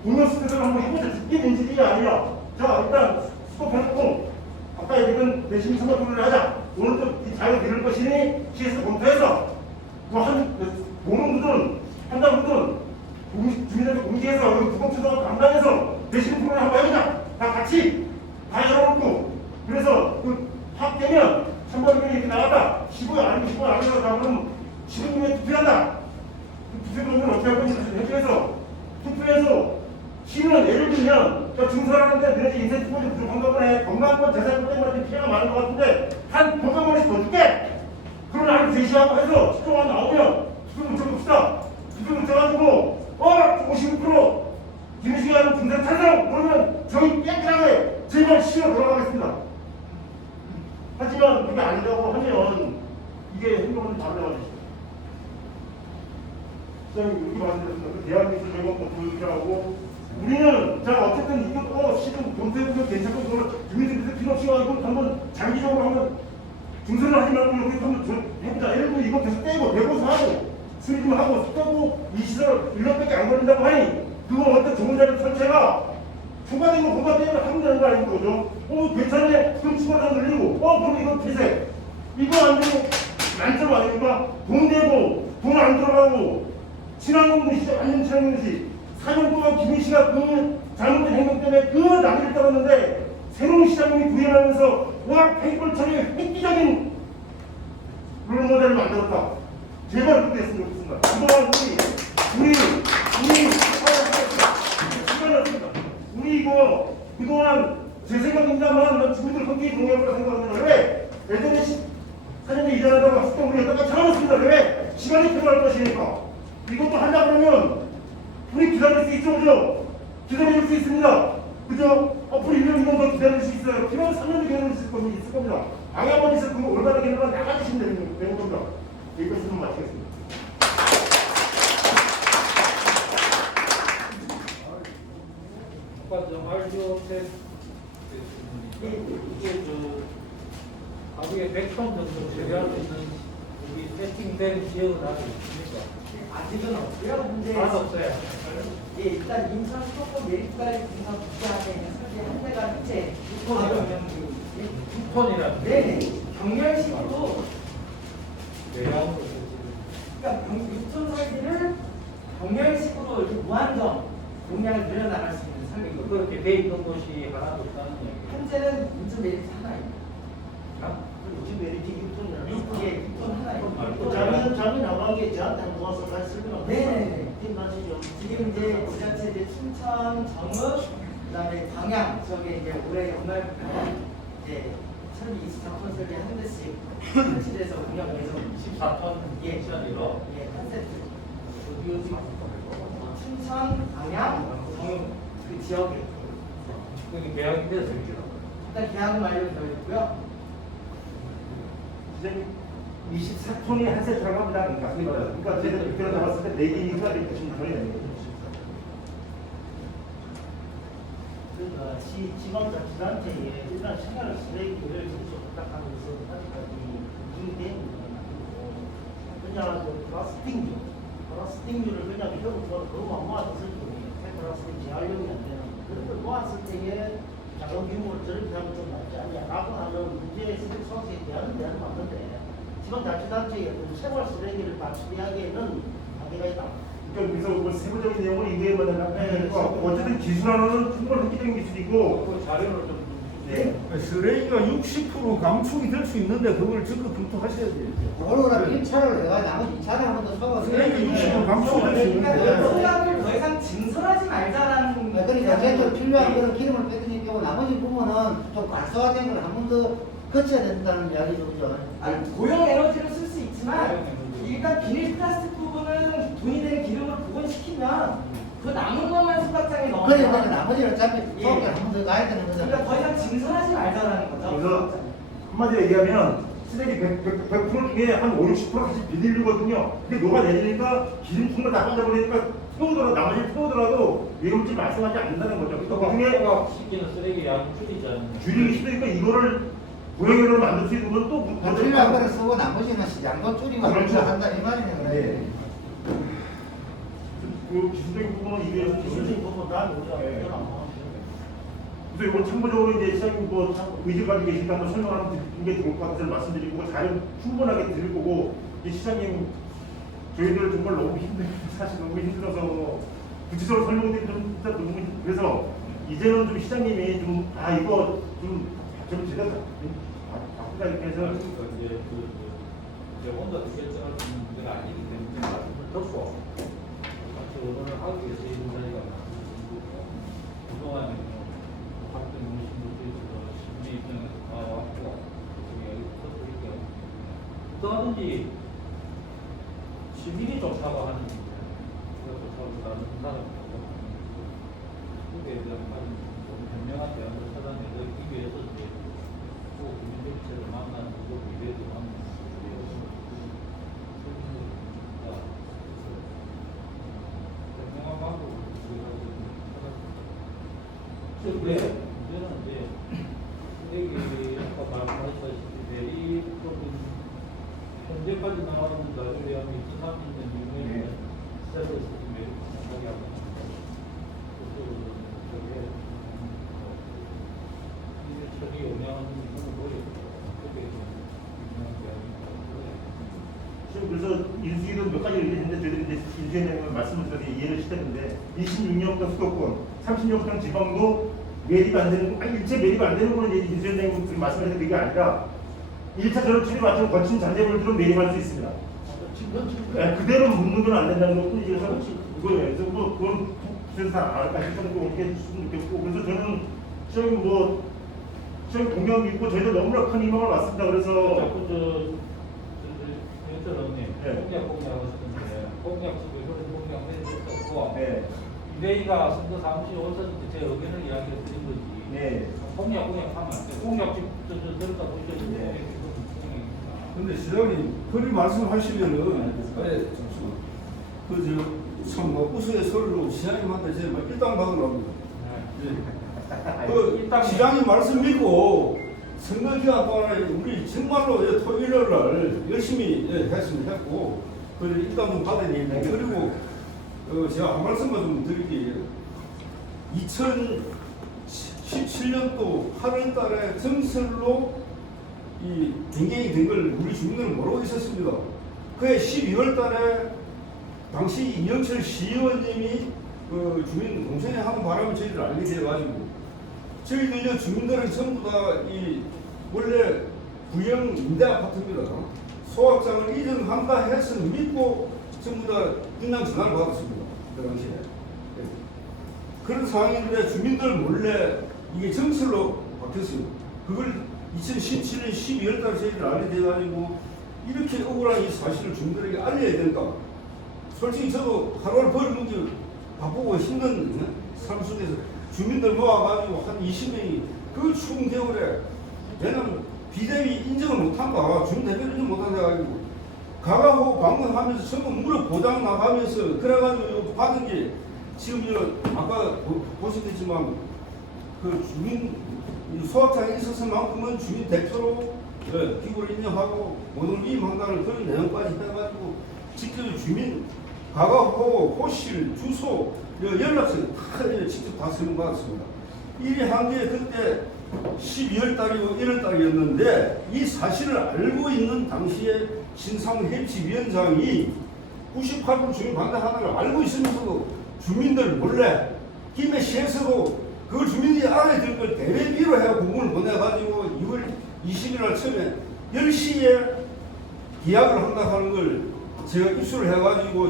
공연 스태프를 한번 해보자. 이게 인지가 아니야. 자, 일단 스톱해놓고 아까 얘기했던 내심 선거 토론을 하자. 오늘도 이 자료 드릴 것이니 시에서 검토해서 한 보는 분들은 한다는 분들은 주민들한테 공지해서 여기 부동층도 담당해서 내심 토론을 한번 해보자. 다 같이 다 열어놓고 그래서 그 합되면 3번이 이렇게 나갔다. 15가 아니면 15가 아니면 그러면 15명에 투표한다. 그 투표는 어떻게 할 건지 해줘서 투표해서 시는 예를 들면 증설하는데 너네 인생 투표지 부족한가 보네. 건강권 재산권 때문에 피해가 많은 것 같은데 한 100만원씩 더 줄게. 그러면 나를 제시하고 해서 투표가 나오면 투표 뭉쳐봅시다. 투표 뭉쳐가지고 51% 김민식이 하는 분산 찬성 그러면 저희 깨끗하게 제발 시로 돌아가겠습니다. 하지만 그게 아니라고 하면 이게 행동을 다르다고 하시죠. 시장님 이렇게 말씀드렸습니다. 그 대한민국 정권 보유라고 우리는 자 어쨌든 이거 시중 동태국도 괜찮고 그걸 주민들한테 필요 없이 이거 한번 장기적으로 한번 중선을 하지 말고 이렇게 한번 해보자. 예를 들어 이거 계속 떼고 대고서 하고 수리 좀 하고 떼고 이 시설 1년밖에 안 걸린다고 하니 그거 어떤 좋은 자리 설치가 추가된 거 공간 때문에 하면 되는 거 아닌 거죠. 괜찮네. 그럼 추가로 늘리고 그럼 이거 폐쇄. 이거 안 되고 난점 아닙니까? 돈 내고 돈 안 들어가고 친환경 도시 완전 친환경 도시 4년 동안 김민식이가 그 잘못된 행동 때문에 그 난리를 떨었는데 새로운 시장님이 부임하면서 워낙 페이퍼처럼 획기적인 롤모델을 만들었다. 제발 그렇게 했으면 좋겠습니다. 그동안 우리 이거 그동안 제 생각입니다만 주민들 거기에 동의할 거라 생각합니다. 왜? 예전에 4년에 이전하다가 학습도 우리 여기다가 잡아놓습니다. 왜? 시간이 필요할 것이니까. 이것도 한다 그러면 우리 기다릴 수 있죠, 그죠? 기다릴 수 있습니다. 그죠? 앞으로 1년, 2년 더 기다릴 수 있어요. 필요한 3년 기다릴 수 있을 겁니다. 방해법에서 그 올바른 결과가 나가주시면 되는 겁니다. 여기까지 마치겠습니다. 아까 저 말조택 이게 저 하루에 100톤 정도 처리할 수 있는 우리 세팅된 지역은 아직 있습니까? 아직은 없고요. 현재 아, 없어요. 예, 일단 인천 수도권 메리트까지 분석 국제하게 있는 설계 한 대가 현재 6톤이라. 네네. 경렬식으로 대량으로 그러니까 6톤 설계를 경렬식으로 이렇게 무한정 용량을 늘려나갈 수 있는 설계고 그렇게 돼 있는 곳이 하나도 없다는 얘기. 현재는 인천 메리트 하나입니다. 요즘 메리트 6톤이라는 예, 6톤 하나입니다. 자기 나간 게 저한테 모아서 같이 설명하고 네네네. 팀나시죠. 지금 이제 지자체 이제 춘천, 정읍, 그다음에 광양 지역에 이제 올해 연말부터 이제 설비 24톤 설비 한 대씩 설치돼서 운영 계속 14톤 예, 미션으로. 예, 한 세트. 춘천, 광양, 정읍 그 지역에 그게 계약이 돼서 이렇게 일단 계약은 완료되어 있고요. 이제 24톤이 한 세트 들어갑니다. 그러니까 제가 그때 잡았을 때 4개니까 이렇게 지금 거의 됩니다. 그러니까 지방자치단체에 일단 생활 쓰레기를 계속 부탁하면서 아직까지 이익된 그냥 플라스틱류를 그냥 이러고 그것만 모아뒀을 때 플라스틱 재활용이 안 되는 그런 모았을 때에 작은 규모를 저렇게 하면 좀 낫지 않냐라고 하는 문제의 쓰레기 소스에 대한 데는 맞는데 지방자치단체의 어떤 생활 쓰레기를 다 처리하기에는 한계가 있다. 그러니까 그래서 뭐 세부적인 내용을 이해만 하니까 어쨌든 기술하는 충분한 획기적인 기술이고 그 자료를 좀 네. 쓰레기가 60% 감축이 될 수 있는데 그걸 적극 검토하셔야 돼요. 그걸로 1차를 해가지고 나머지 2차를 한 번 더 써가. 쓰레기 60% 감축이 될 수 그러니까 있는데. 소각을 더 이상 증설하지 말자라는 그러니까 어쨌든 필요한 거는 기름을 빼드니 빼고 나머지 부분은 좀 간소화된 걸 한 번 더 거쳐야 된다는 이야기죠, 그죠? 아니, 고용 에너지를 쓸 수 있지만 일단 비닐 플라스틱 부분은 돈이 되는 기름을 복원시키면 그 남은 것만 수박장에 넣으면 그러니까 나머지는 어차피 예. 수업에 한 번 더 가야 되는 그러니까 거잖아요. 더 이상 증설하지 말자라는 거죠. 그래서 한마디로 얘기하면 쓰레기 100% 중에 한 5, 60%가 사실 비닐류거든요. 근데 녹아내리니까 기름 충분히 다 빠져버리니까 나머지 태우더라도 위험지 말씀하지 않는다는 거죠. 그러니까 그 중에 시키는 쓰레기 양이 줄이지 않는. 줄이기 힘드니까 이거를 고용으로 만들 수 있는 건 또 필요한 거를 쓰고 나머지는 양도 줄이고 그렇죠. 한다 이 말이네. 그래. 네. 그 기술적인 부분은 이게 기술적인 부분 다 우리가 네. 그냥 그래서 이건 참고적으로 이제 시장님 뭐 의지 가지고 계시다 한번 설명하는 게 좋을 것 같아서 말씀드리고 자료 충분하게 드릴 거고 이 시장님 저희들 정말 너무 사실 너무 힘들어서 뭐 구체적으로 설명드리기 좀 진짜 너무 그래서 이제는 좀 시장님이 좀 이거 좀 제가 바꾸다 이렇게 해서 그러니까 이제 혼자 결정할 수 있는 문제가 아니기 때문에 말씀을 듣고 같이 의논을 하기 위해서 이런 자리가 많습니다. 그동안에 학교 농심부터 있어서 시민 입장에서 나와왔고 이야기 부탁드릴게요. 어떠하든지 시민이 좋다고 하는 문제, 그래서 서로 다른 사람들하고 그에 대한 좀 현명한 대안을 찾아내기 위해서 이제 또 국민정치를 만나는 거 미래도 만나는 현명한 방법을 근데 문제는 이제 쓰레기 아까 말씀하셨다시피 대리법은 현재까지 나오는 자료에 한 2030년 이후에 시작해서 매일 생각이 하고 그쪽으로 저게 이제 처리 영향은 이거는 뭐예요? 그게 중요한 게 아니고 지금 그래서 인수위도 몇 가지 얘기했는데 저희들이 이제 인수위에 대한 말씀을 드려서 이해를 시켰는데 26년부터 수도권, 30년부터는 지방도 매립 안 되는 거, 일체 매립 안 되는 거는 이제 인수위원장님 말씀하신 그게 아니라 1차 전원 처리 마치고 거친 잔재물들은 매립할 수 있습니다. 네, 그대로 묻는 건 안 된다는 것도 이제 그래서 이거예요. 그래서 뭐 그건 그래서 다 알까 싶어서 어떻게 했으면 좋겠고 그래서 저는 시장님 시장님 동경 믿고 저희도 너무나 큰 희망을 받습니다. 그래서 자꾸 형님 네. 공약 하셨는데 공약 속에 그런 공약 매일 없고 네. 이대희가 선거 사무실에 오셨을 때 제 의견을 이야기해 드린 거지. 네. 공약 하면 안 돼. 공약 좀 들었다 보셔도 네. 근데 시장님 그리 말씀하시면은 잠시만 참 우수의 소리로 시장님한테 제가 일당 받으랍니다. 시장님 말씀 믿고 선거 기간 동안에 우리 정말로 토요일 날 열심히 했으면 했고 일당 좀 받으니 그리고 제가 한 말씀만 좀 드릴게요. 2017년도 8월 달에 정설로 이 변경이 된 걸 우리 주민들은 모르고 있었습니다. 그해 12월 달에 당시 이영철 시의원님이 주민 공청회 하는 바람에 저희들 알게 돼가지고 저희들 주민들은 전부 다 이 원래 구형 임대 아파트입니다. 소각장을 이전한다 해서 믿고 전부 다 분양 전화를 받았습니다. 그 당시에. 그런 상황인데 주민들 몰래 이게 정설로 바뀌었어요. 그걸 2017년 12월 달에 저희들 알게 돼가지고 이렇게 억울한 이 사실을 주민들에게 알려야 된다. 솔직히 저도 하루를 벌어먹기 바쁘고 힘든 삶 속에서 주민들 모아가지고 한 20명이 그 추운 겨울에 얘는 비대위 인정을 못한다. 주민대표를 인정 못한다 해가지고 가가호 방문하면서 전부 무료 보장 나가면서 그래가지고 받은 게 지금 아까 보셨겠지만 그 주민 소확장에 있었을만큼은 주민 대표로 기구를 인정하고 모든 위임한다는 그런 내용까지 해가지고 직접 주민 가가호 호실 주소 연락처 다 직접 다 설명받았습니다. 이 한 게 그때 12월 달이고 1월 달이었는데 이 사실을 알고 있는 당시에 신상훈 협치위원장이 98% 주민 반대하는 걸 알고 있으면서도 주민들 몰래 김해 시에서도 그걸 주민들이 알아야 될 걸 대외비로 해가 공문을 보내가지고 2월 20일 날 처음에 10시에 계약을 한다 하는 걸 제가 입수를 해가지고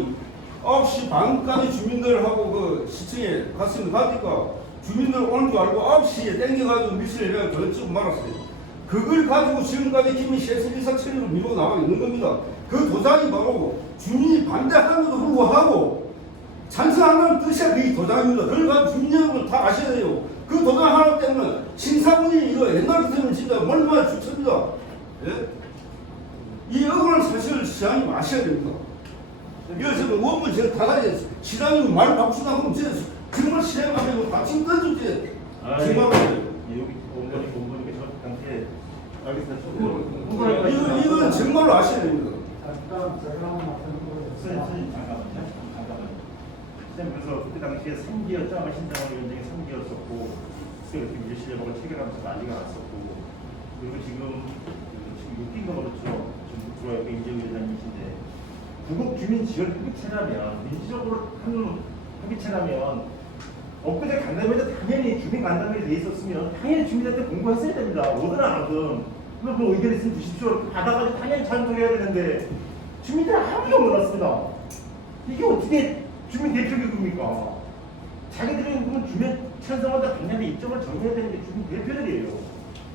9시 반까지 주민들하고 그 시청에 갔으면 가니까 주민들 오는 줄 알고 9시에 땡겨가지고 미스를 해가지고 찍고 말았어요. 그걸 가지고 지금까지 김해시에서 일사천리로 밀고 나와 있는 겁니다. 그 도장이 바로 주민이 반대하는데도 불구하고 찬성한다는 뜻이 그 도장입니다. 그걸 가지고 주민 여러분 다 아셔야 돼요. 그 도장 하나 때문에 신사분이 이거 옛날 같으면 진짜 얼마나 추천입니다. 예? 이 억울한 사실을 시장님 아셔야 됩니다. 여기서 원문 제가 다 가지 시장님 말 바꾸시다 하면 제가 정말 시장 앞에 다침 던질게 정말로 여기 본부님께 저 당시에 알겠습니다. 이건 정말로 아셔야 됩니다. 잠깐 제가 한번 말씀드리겠습니다. 잠깐만요. 그래서 그때 당시에 3기였죠. 아마 신장원 위원장이 3기였었고 이렇게 밀실력을 체결하면서 난리가 났었고 그리고 지금 6기인가 그렇죠. 지금 들어와 있고 이재우 회장님이신데 구국 주민 지원 협의체라면 민주적으로 한 협의체라면 엊그제 간담회도 당연히 주민 간담회에 돼 있었으면 당연히 주민한테 공부했어야 됩니다. 오든 안 오든 그 의견 있으면 주십시오. 받아가지고 당연히 찬성해야 되는데 주민들 아무도 몰랐습니다. 이게 어떻게 주민 대표 기구입니까? 자기들이 그러면 주민 찬성한다 당연히 입장을 정해야 되는 게 주민 대표들이에요.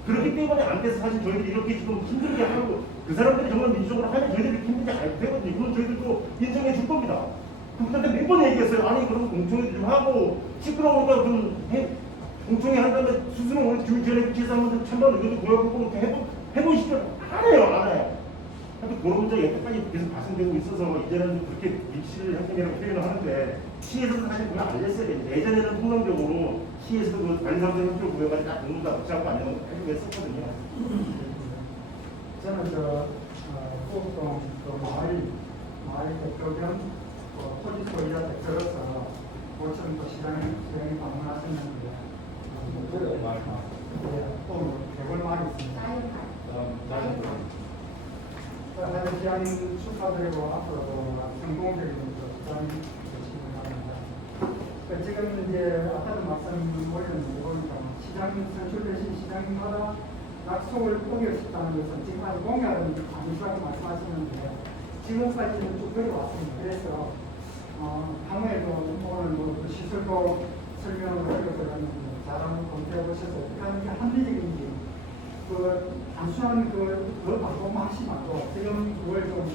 그렇기 때문에 안 돼서 사실 저희들이 이렇게 지금 힘들게 하고 그 사람들이 정말 민주적으로 하면 저희들이 힘든지 알고 되거든요. 이건 저희들도 인정해 줄 겁니다. 그런데 몇 번 얘기했어요. 아니 그럼 공청회 좀 하고 시끄러우니까 그럼 공청회 한다면 스스로 우리 주민전에 지사님들 찬반 의견도 모여보고 해보시죠. 안 해요. 안 해요. 하여튼 그런 문제가 여태까지 계속 발생되고 있어서 이제는 그렇게 밀실 행동이라고 표현을 하는데 시에서도 사실 그걸 알렸어야 되는데 예전에는 통상적으로 시에서도 그 관리사무소 협조를 구해가지고 딱 공문 다 붙잡고 아니면 해주고 했었거든요. 저는 소속동 마을 대표겸 토지 소유자 대표로서 고천 시장에 수행이 방문하셨는데 또 대본 말이 있습니다. 하여튼 시장님 축하드리고 앞으로도 성공적인 시장님 되시기 바랍니다. 지금 이제 아까도 말씀 올렸는데 보니까 시장님 선출되신 시장님마다 약속을 포기했다는 것은 지금 아직 공약은 아니시라고 말씀하시는데 지금까지는 쭉 그려왔습니다. 그래서 향후에도 오늘 그 시설도 설명을 드렸는데 잘 한번 검토해 보셔서 어떻게 하는 게 합리적인지 단순한 그 방법만 하지 말고 지금 그걸 좀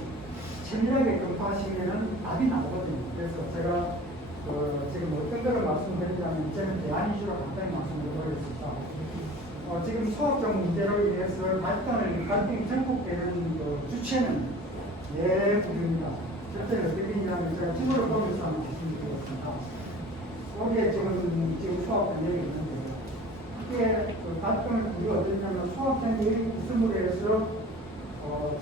세밀하게 검토하시면은 답이 나오거든요. 그래서 제가 지금 어떤 거를 말씀드리자면 저는 대안 이슈로 간단히 말씀드리겠습니다. 지금 소학적 문제로 인해서 갈등이 전국되는 주체는 내부입니다. 실제로 어떻게 되냐면 제가 지구를 보면서 한번 말씀드리겠습니다. 거기에 지금 수학적 내용이 있는데 이게 갈등을 우리가 어떻냐면 수학적 내용이 있음으로 해서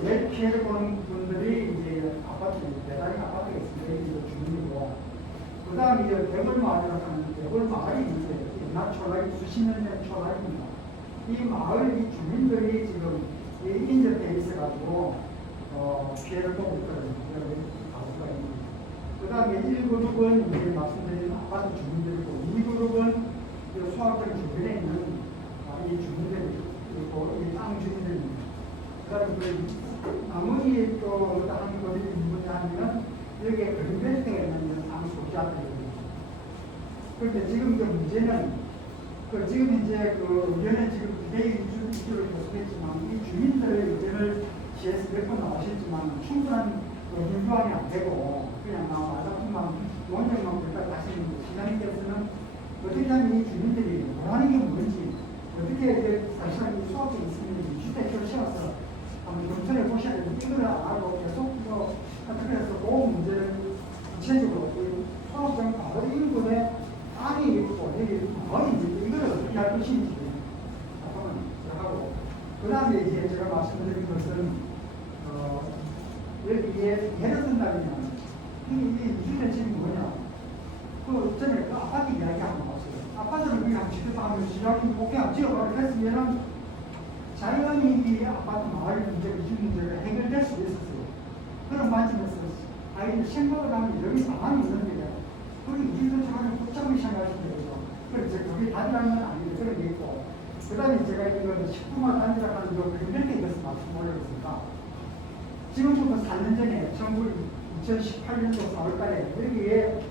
제일 피해를 보는 분들이 이제 아파트, 대단히 아파트겠습니다. 이제 주민이고 그 다음에 이제 대골마을이라고 하는 대골마을이 있는데 옛날 초라이 수십 년 된 초라이입니다. 이 마을 이 주민들이 지금 인접해 있어가지고 피해를 보고 있거든요. 가수가 있는. 그 다음에 1그룹은 이제 말씀드린 아파트 주민들이고 2그룹은 수학적 주변에 있는 이 주민들이 그리고 이 땅 주민들입니다. 그 다음에 나머지 또 다른 거리 문제하면 여기에 그린벨트가 있는 땅 소지자들입니다. 그런데 지금 그 문제는 지금 현재 의견은 지금 비대위 이슈로 계속했지만 이 주민들의 의견을 시에서 몇 번 나오셨지만 충분한 인조함이 안 되고 그냥 마작품만 원정만 그렇게 하시는 시장님께서는 어떻게 하면 이 주민들이 원하는 게 뭔지 어떻게 사실상 이 수학적이 있으면 주택을 세워서 한번 검토해 보셔야 되는데 이걸 안 하고 계속 어떻게 해서 그 문제를 구체적으로 수학적 바로 일본에 땅이 있고 여기 마을이 있는데 이걸 어떻게 할 것인지 한번 하고 그 다음에 이제 제가 말씀드린 것은 여기에 예를 든다면 이 주제 지금 뭐냐 전에 아파트 이야기 한번 봤어요. 아파트를 그냥 지도하면 시장이 오케이 안 지어가지고 했으면은 자연히 이 아파트 마을 문제, 이주 문제가 해결될 수 있었어요. 그런 관점에서 아이들 생각을 하면 여기 방안이 있는데 그걸 이주도 저를 복잡하게 생각하시는 거죠. 그래서 그게 답이라는 건 아닌데 그런 게 있고 그 다음에 제가 이거 식품화 단지라고 하는 거 몇개 이것을 말씀 올렸습니다. 지금부터 4년 전에 2018년도 4월달에 여기에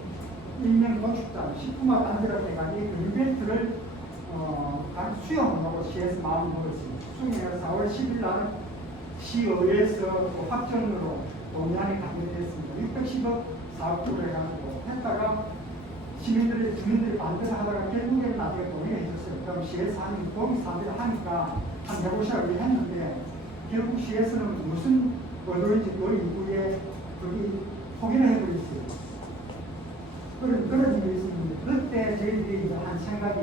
일명 건축장 식품화 단지라고 해가지고 그린벨트를 수용하고 시에서 마음을 먹었습니다. 수용해서 4월 10일 날 시의회에서 확정으로 동의안이 가결됐습니다. 610억 사업주로 해가지고 했다가 주민들이 반대를 하다가 결국에는 나중에 동의해 줬어요. 그럼 시에서 하는 동의 사업을 하니까 한 150억을 했는데 결국 시에서는 무슨 의도인지 그 이후에 거기 포기를 해버렸어요. 그런 일이 있었는데 그때 저희들이 한 생각이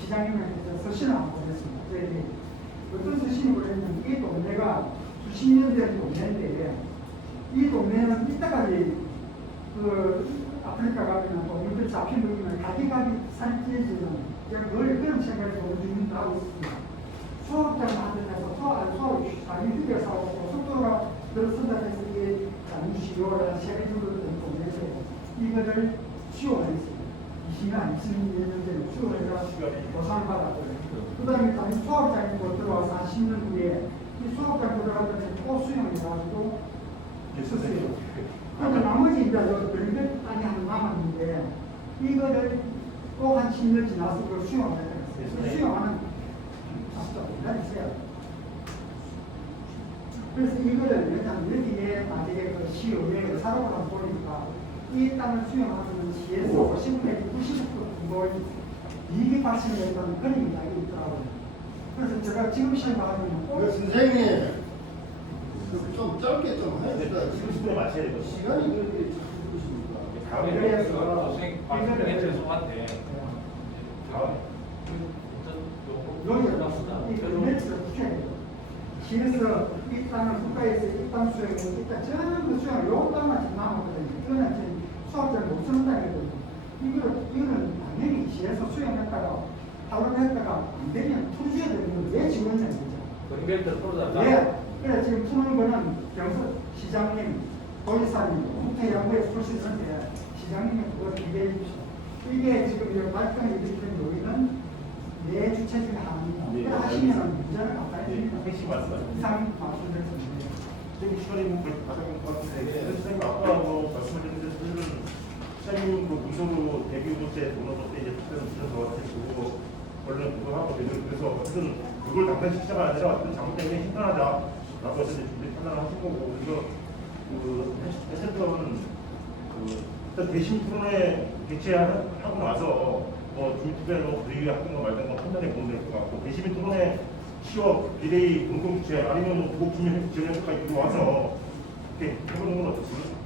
시장님한테 서신을 안 보냈습니다. 저희들이 어떤 서신을 보냈냐면 이 동네가 수십 년 된 동네인데 이 동네는 이때까지 아프리카 가면 동물들 잡혀먹으면 가기가기 살찌지는 그런 생각을 주민도 하고 있습니다. 수업장 만들면서 자기 휴게 사오고 속도가 들어선다 해서 이게 잠시요라 세계적으로 된 동네에서 이거를 수용했습니다. 20년, 20년 전에 수용해서 보상받았고요. 그 다음에 다시 수업장이 들어와서 한 10년 후에 이 수업장 들어가서 또 수용해가지고 썼어요. 그런데 나머지 이제 별별 땅이 한 남았는데 이거를 또 한 10년 지나서 그걸 수용을 했어요. 수용하는 기다리세요. 그래서 이거를 일단 여기에 나중에 시의회 의사로 한번 보니까 이 땅을 수용하는 시에서 50분의 90% 정도 이익이 발생했던 그런 이야기 있더라고요. 그래서 제가 지금 생각하면 선생님 좀 짧게 좀 해야 될까? 지금 10분에 맞춰야 되거든요. 시간이 그렇게 부르십니까? 다음에 선생님 말씀해 죄송한데 다음 여기 이 매트를 붙여야 돼요. 시에서 이 땅을 국가에서 이 땅 수용을 일단 전부 수용을 요 땅만 지금 남았거든요. 이거는 지금 수학자를 못 쓰는 땅이거든요. 이거는 당연히 시에서 수용했다가 탈원했다가 안 되면 풀어줘야 되는 건 왜 지원했냐 이거죠. 그린벨트를 풀어달라. 네. 그래 지금 푸는 거는 병서 시장님, 도지사님, 국회양부에서 풀 수 있는데 시장님이 그걸 기대해 주십시오. 이게 지금 이 발전이 일으키는 요인은 내 주체 중에 하나입니다. 그래 하시면 문제는 가까이 핵심 말씀하십니다. 이상 말씀드렸습니다. 지금 시간이 가장 같은데 선생님 아까하고 말씀하셨는데 시장님 그 무소로 대기업체 돈을 때 이제 투자를 주셔서 보고 원래 보고하거든요. 그래서 어쨌든 그걸 당장 시작이 아니라 어떤 잘못된 게 심판하자라고 해서 이제 준비 판단을 하신 거고, 그래서 그 해설은 일단 대신 토론회 개최하고 나서 뭐 중투배로 분위기가 합든가 말든가 판단해 보면 될 것 같고, 대신 토론회 취업, 리레이, 공동주최 아니면 뭐 국민 지원까지 이거 와서 이렇게 해보는 건 어떻습니까?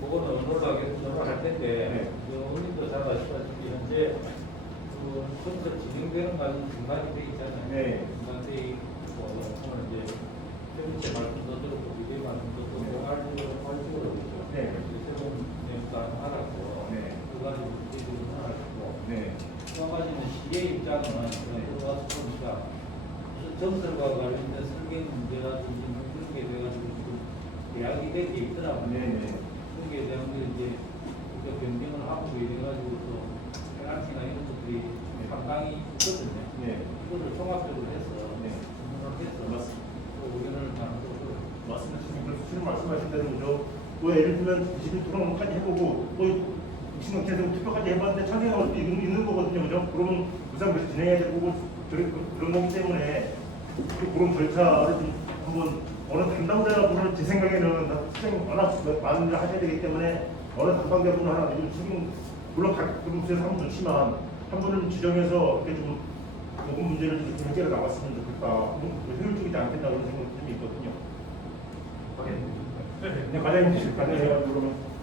그거는 언론하게 전화할 텐데, 네. 의원님도 잘 아시다시피 현재 그 선거 진행되는 과정 중간이 돼 있잖아요. 네. 중간에 오늘 이제 현재 말씀도 들었고 비대 말씀도 들었고 활주로 그렇죠. 네. 새로운 내용도 알았고, 네. 두 가지 문제들을 알았고, 네. 또 한 가지는 시의 입장은 들어와서 보니까 정설과 관련된 설계 문제라든지 그런 게 돼가지고 지금 대학이 된 게 있더라고요. 네. 그런 게 대한 게 이제 우리가 변경을 하고 이래가지고 또 페널티나 이런 것들이 상당히 있거든요. 네. 이거를 종합적으로 해서 분석을 해서 맞습니다. 또 의견을 나누도록 맞습니다. 지금 말씀하신 대로 뭐 예를 들면 20일 토론까지 해보고 또 신경체에서 투표까지 해봤는데 찬성이 있는 거거든요, 그죠? 그러면 우선 그래서 진행해야 되고 그런 거기 때문에 또 그런 절차를 좀 한번 어느 담당자분을 제 생각에는 시장 워낙 많은 일을 하셔야 되기 때문에 어느 담당자분을 하나 지금 물론 각 부서에서 한 분 좋지만 한 분을 지정해서 이렇게 좀 모든 문제를 좀 해결해 나갔으면 좋겠다. 효율적이지 않겠다 그런 생각이 좀 있거든요. 네, 과장님 가능해요.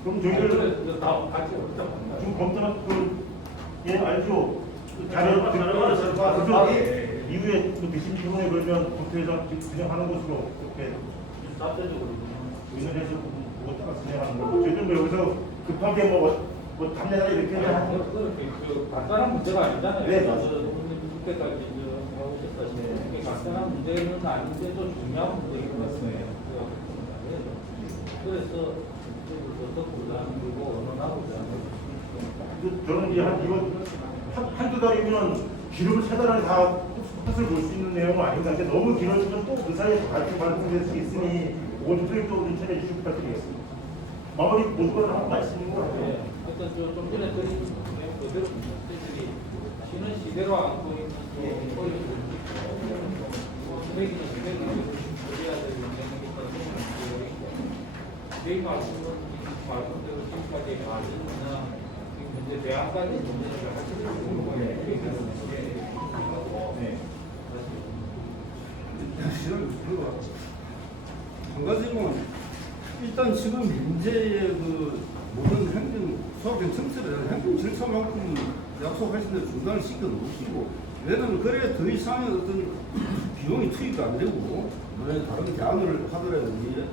그럼 저희들 다 같이 어디다 지금 검토한 예 알죠. 자료 이후에 그 대신 토론에 그러면 검토해서 진행하는 것으로 이렇게 자체적으로 의논해서 보고 따라 진행하는 거고, 저희들 뭐 여기서 급하게 뭐 담내라 이렇게 하는 거. 그 간단한 문제가 아니잖아요. 네, 맞습니다. 그때까지 하고 있었다시피 이게 간단한 문제는 아닌데도 중요한 문제인 것 같습니다. 그래서 더 부담이고 언론하고자 저는 이제 한두 달이면 기록을 차단을 다 헛을 볼 수 있는 내용은 아닌가. 근데 너무 길어지면 또 그 사이에 발생될 수 있으니 그건 좀 효율적으로 좀 처리해 주시기 부탁드리겠습니다. 마무리 모두가 하고 말씀인 것 같아요. 어떤 좀 전에 드린 내용 그대로 저희들이 쉬는 시대로 안고 있는 쓰레기는 처리해야 되는 내용이 있다는 저희 말씀대로 지금까지 가지나 지금 현재 대학까지 문제를 같이 네. 한 가지는 일단 지금 현재의 그 모든 행정 수학적 청소를 행정 절차만큼 약속하신 데 중단을 시켜 놓으시고, 왜냐면 그래 더 이상의 어떤 비용이 투입이 안 되고 만약에 다른 대안을 하더라도 이제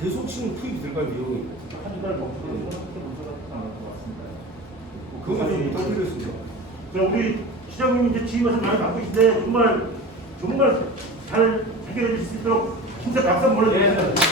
계속 지금 투입이 들어갈 비용이 한두 달 먹고는 그렇게 문제가 않을 것 같습니다. 그것만 좀 부탁드리겠습니다. 자, 우리 시장님 이제 지휘에서 많이 받고 계신데 정말 잘 해결해 주실 수 있도록 진짜 박수 한번 보내드립니다.